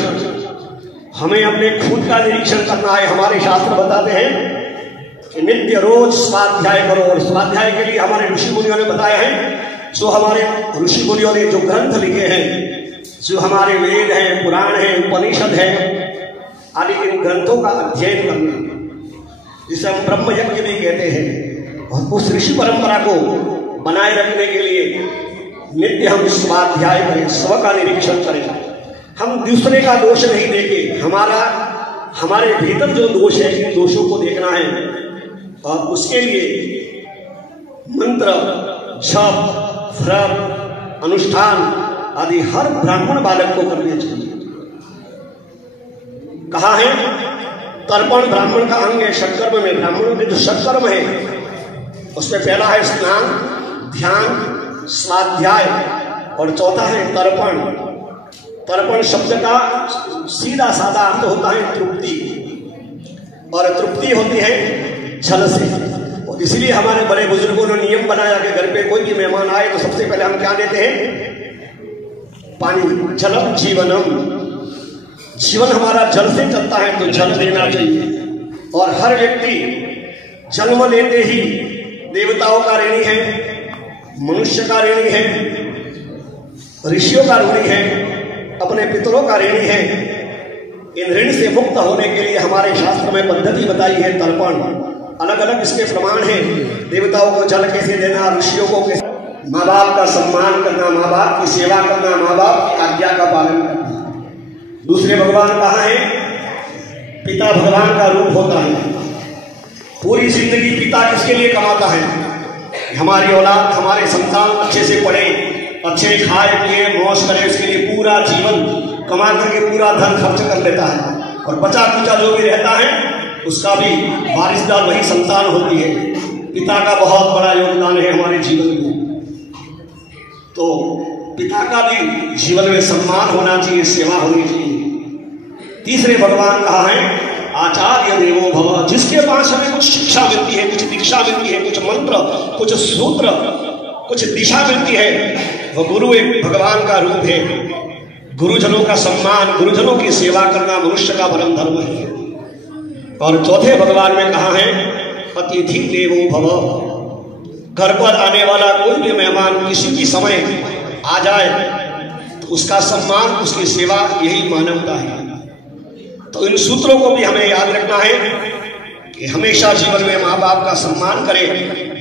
हमें अपने खुद का निरीक्षण करना है। हमारे शास्त्र बताते हैं कि नित्य रोज स्वाध्याय करो। और स्वाध्याय के लिए हमारे ऋषि मुनियों ने बताया है, जो हमारे ऋषि मुनियों ने जो ग्रंथ लिखे हैं, जो हमारे वेद हैं, पुराण हैं, उपनिषद हैं आदि, इन ग्रंथों का अध्ययन करना, जिसे हम ब्रह्म यज्ञ भी कहते हैं। और उस ऋषि परंपरा को बनाए रखने के लिए नित्य हम स्वाध्याय करें, स्व का निरीक्षण करें। हम दूसरे का दोष नहीं देखें, हमारे भीतर जो दोष है, इन दोषों को देखना है। और उसके लिए मंत्र, जप, व्रत, अनुष्ठान आदि हर ब्राह्मण बालक को करने चाहिए। कहा है तर्पण ब्राह्मण का अंग है। षटकर्म में ब्राह्मणों के जो षटकर्म है उसमें पहला है स्नान, ध्यान, स्वाध्याय और चौथा है तर्पण। तर्पण शब्द का सीधा साधा अर्थ होता है तृप्ति, और तृप्ति होती है जल से। और इसलिए हमारे बड़े बुजुर्गों ने नियम बनाया कि घर पे कोई भी मेहमान आए तो सबसे पहले हम क्या देते हैं? पानी। जलम जीवनम, जीवन हमारा जल से चलता है तो जल देना चाहिए। और हर व्यक्ति जन्म लेते ही देवताओं का ऋणी है, मनुष्य का ऋणी है, ऋषियों का ऋणी है, अपने पितरों का ऋणी है। इन ऋण से मुक्त होने के लिए हमारे शास्त्र में पद्धति बताई है तर्पण। अलग अलग इसके प्रमाण हैं। देवताओं को जल कैसे देना, ऋषियों को कैसे, माँ बाप का सम्मान करना, माँ बाप की सेवा करना, माँ बाप की आज्ञा का पालन करना। दूसरे भगवान कहाँ है? पिता भगवान का रूप होता है। पूरी जिंदगी पिता किसके लिए कमाता है? हमारी औलाद, हमारे संतान अच्छे से पढ़े, अच्छे खाए पिए मौज करे, उसके लिए पूरा जीवन कमा करके पूरा धन खर्च कर लेता है। और बचा कुचा जो भी रहता है उसका भी वारिसदार वही संतान होती है। पिता का बहुत बड़ा योगदान है हमारे जीवन में। तो पिता का भी जीवन में सम्मान होना चाहिए, सेवा होनी चाहिए। तीसरे भगवान कहा है आचार्य देवो भव। जिसके पास हमें कुछ शिक्षा मिलती है, कुछ दीक्षा मिलती है, कुछ मंत्र, कुछ सूत्र, कुछ दिशा मिलती है, वह गुरु एक भगवान का रूप है। गुरुजनों का सम्मान, गुरुजनों की सेवा करना मनुष्य का परम धर्म है। और चौथे भगवान में कहा है अतिथि देवो भव। घर पर आने वाला कोई भी मेहमान किसी भी समय आ जाए तो उसका सम्मान, उसकी सेवा, यही मानवता है। तो इन सूत्रों को भी हमें याद रखना है कि हमेशा जीवन में माँ बाप का सम्मान करें,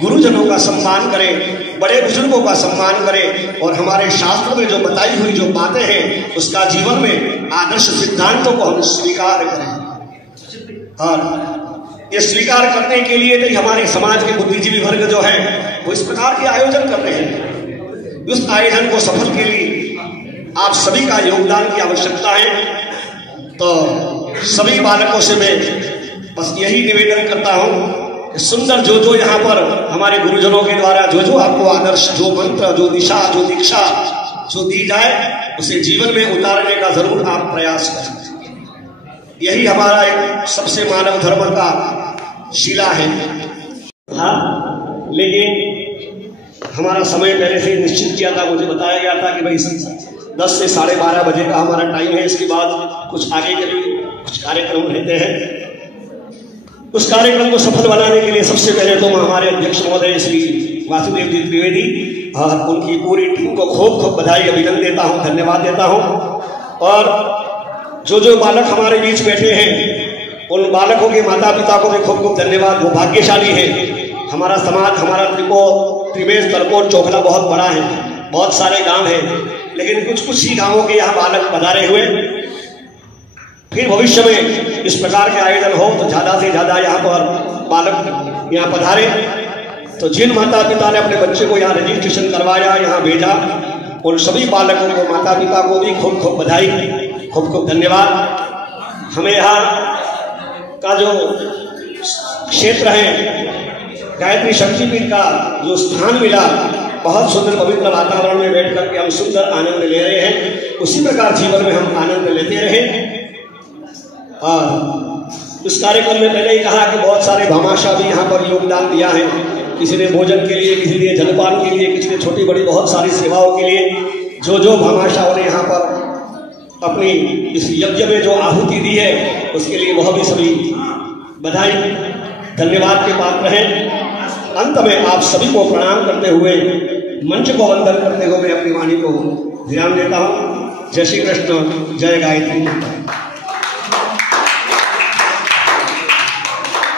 गुरुजनों का सम्मान करें, बड़े बुजुर्गों का सम्मान करें और हमारे शास्त्रों में जो बताई हुई जो बातें हैं उसका जीवन में आदर्श सिद्धांतों को हम स्वीकार करें। और ये स्वीकार करने के लिए तो हमारे समाज के बुद्धिजीवी वर्ग जो है वो इस प्रकार के आयोजन कर रहे हैं। उस आयोजन को सफल के लिए आप सभी का योगदान की आवश्यकता है। तो सभी बालकों से मैं बस यही निवेदन करता हूँ कि सुंदर जो यहाँ पर हमारे गुरुजनों के द्वारा जो आपको आदर्श, जो मंत्र, जो दिशा, जो दीक्षा जो दी जाए उसे जीवन में उतारने का जरूर आप प्रयास करें। यही हमारा एक सबसे मानव धर्म का शिला है। हाँ, लेकिन हमारा समय पहले से निश्चित किया था, मुझे बताया गया था कि भाई 10 से 12:30 बजे का हमारा टाइम है। इसके बाद कुछ आगे के भी कुछ कार्यक्रम रहते हैं। उस कार्यक्रम को सफल बनाने के लिए सबसे पहले तो हमारे अध्यक्ष महोदय श्री वासुदेव जी द्विवेदी और उनकी पूरी टीम को खूब खूब बधाई, अभिनंदन देता हूँ, धन्यवाद देता हूँ। और जो बालक हमारे बीच बैठे हैं उन बालकों के माता पिता को भी खूब खूब धन्यवाद। वो भाग्यशाली है। हमारा समाज, हमारा त्रिवेश, तरकोट, चोखला बहुत बड़ा है, बहुत सारे गांव हैं, लेकिन कुछ ही गांवों के यहाँ बालक पधारे हुए। फिर भविष्य में इस प्रकार के आयोजन हो तो ज़्यादा से ज़्यादा यहाँ पर बालक यहाँ पधारे। तो जिन माता पिता ने अपने बच्चे को यहाँ रजिस्ट्रेशन करवाया, यहाँ भेजा, उन सभी बालकों को, माता पिता को भी खूब खूब बधाई, खूब खूब धन्यवाद। हमें यहाँ का जो क्षेत्र है गायत्री शक्तिपीठ का जो स्थान मिला, बहुत सुंदर पवित्र वातावरण में बैठ करके हम सुंदर आनंद ले रहे हैं। उसी प्रकार जीवन में हम आनंद लेते रहे। और इस कार्यक्रम में पहले ही कहा कि बहुत सारे भामाशाह भी यहाँ पर योगदान दिया है। किसी ने भोजन के लिए, किसी ने जलपान के लिए, किसी ने छोटी बड़ी बहुत सारी सेवाओं के लिए जो भामाशाह ने यहाँ पर अपनी इस यज्ञ में जो आहुति दी है उसके लिए वह भी सभी बधाई, धन्यवाद के पात्र हैं। अंत में आप सभी को प्रणाम करते हुए, मंच को वंदन करते हुए मैं अपनी वाणी को विराम देता हूँ। जय श्री कृष्ण, जय गायत्री।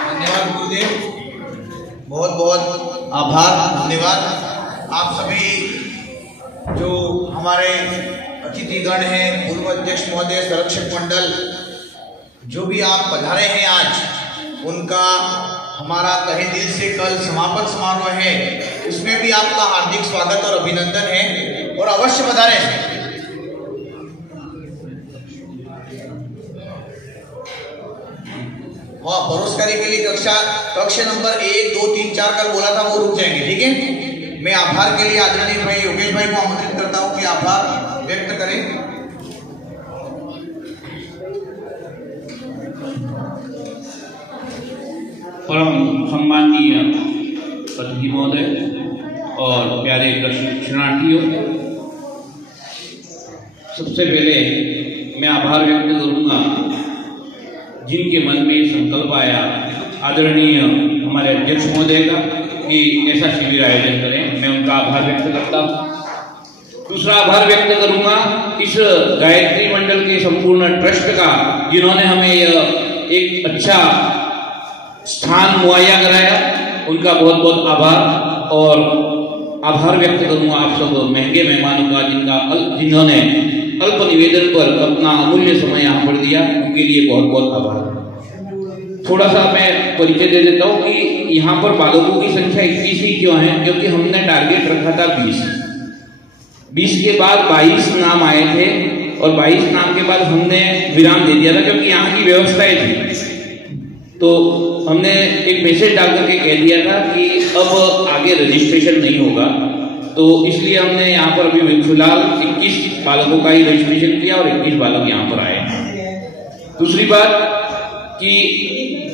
धन्यवाद गुरुदेव, बहुत बहुत आभार, धन्यवाद। आप सभी जो हमारे अतिथिगण हैं, पूर्व अध्यक्ष महोदय, संरक्षक मंडल, जो भी आप पधारे हैं आज, उनका हमारा तहे दिल से कल समापन समारोह है, उसमें भी आपका हार्दिक स्वागत और अभिनंदन है और अवश्य पधारें। वहाँ परोसकारी के लिए कक्ष नंबर 1, 2, 3, 4 कर बोला था, वो रुक जाएंगे, ठीक है। मैं आभार के लिए आदरणीय भाई योगेश भाई को आमंत्रित करता हूँ कि आभार व्यक्त करें। परम सम्माननीय अतिथि महोदय और प्यारे दर्शनार्थियों, सबसे पहले मैं आभार व्यक्त करूंगा जिनके मन में संकल्प आया आदरणीय हमारे अध्यक्ष महोदय का कि ऐसा शिविर आयोजन करें, मैं उनका आभार व्यक्त करता हूँ। दूसरा आभार व्यक्त करूंगा इस गायत्री मंडल के संपूर्ण ट्रस्ट का, जिन्होंने हमें यह एक अच्छा स्थान मुहैया कराया, उनका बहुत बहुत आभार। और आभार व्यक्त करूंगा आप सब महंगे मेहमानों का, जिन्होंने अल्प निवेदन पर अपना अमूल्य समय यहाँ पर दिया, उनके लिए बहुत बहुत आभार। थोड़ा सा मैं परिचय दे देता हूँ कि यहाँ पर बालकों की संख्या 21 ही क्यों है, क्योंकि हमने टारगेट रखा था 20 के बाद 22 नाम आए थे और 22 नाम के बाद हमने विराम दे दिया था, क्योंकि यहाँ की व्यवस्थाएं थी। तो हमने एक मैसेज डाल करके कह दिया था कि अब आगे रजिस्ट्रेशन नहीं होगा, तो इसलिए हमने यहाँ पर अभी फिलहाल 21 बालकों का ही रजिस्ट्रेशन किया और 21 बालक यहाँ पर आए। दूसरी बात कि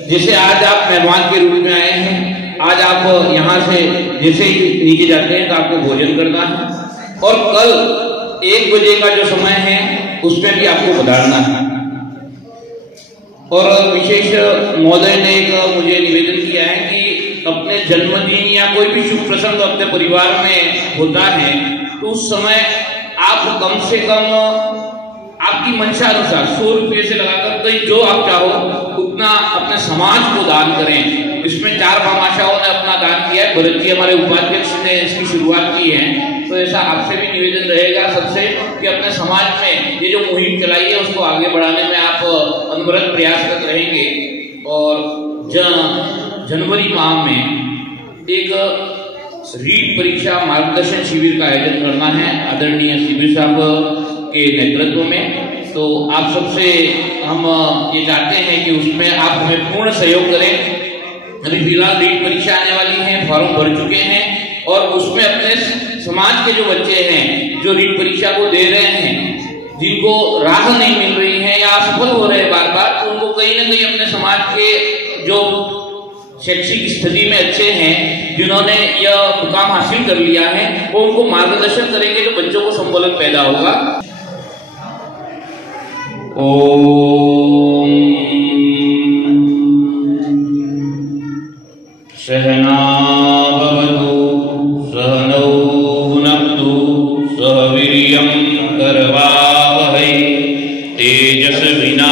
जैसे आज आप मेहमान के रूप में आए हैं, आज आप यहाँ से जैसे ही नीचे जाते हैं तो आपको भोजन करना है, और कल 1 बजे का जो समय है उसमें भी आपको पधारना है। और विशेष महोदय ने एक मुझे निवेदन किया है कि अपने जन्मदिन या कोई भी शुभ प्रसंग अपने परिवार में होता है तो उस समय आप कम से कम आपकी मंशा अनुसार 100 रुपये से लगाकर कहीं जो आप चाहो उतना अपने समाज को दान करें। इसमें 4 भामाशाहों ने अपना दान किया है, भरत जी हमारे उपाध्यक्ष ने इसकी शुरुआत की है, तो ऐसा आपसे भी निवेदन रहेगा सबसे कि अपने समाज में ये जो मुहिम चलाई है उसको आगे बढ़ाने में आप अनवरत प्रयासरत रहेंगे। और जनवरी माह में एक रीट परीक्षा मार्गदर्शन शिविर का आयोजन करना है आदरणीय शिविर साहब के नेतृत्व में। तो आप सबसे हम ये चाहते हैं कि उसमें आप हमें पूर्ण सहयोग करें। अभी फिलहाल रीट परीक्षा आने वाली है, फॉर्म भर चुके हैं और उसमें अपने समाज के जो बच्चे हैं जो रीट परीक्षा को दे रहे हैं, जिनको राह नहीं मिल रही है या असफल हो रहे हैं बार बार, तो उनको कहीं ना कहीं अपने समाज के जो शैक्षिक स्थिति में अच्छे हैं, जिन्होंने यह मुकाम हासिल कर लिया है, वो उनको मार्गदर्शन करेंगे तो बच्चों को संबोधन पैदा होगा। ओम सहना भवतु सहनौ भुनक्तु सह वीर्यं करवावहै तेजस्विना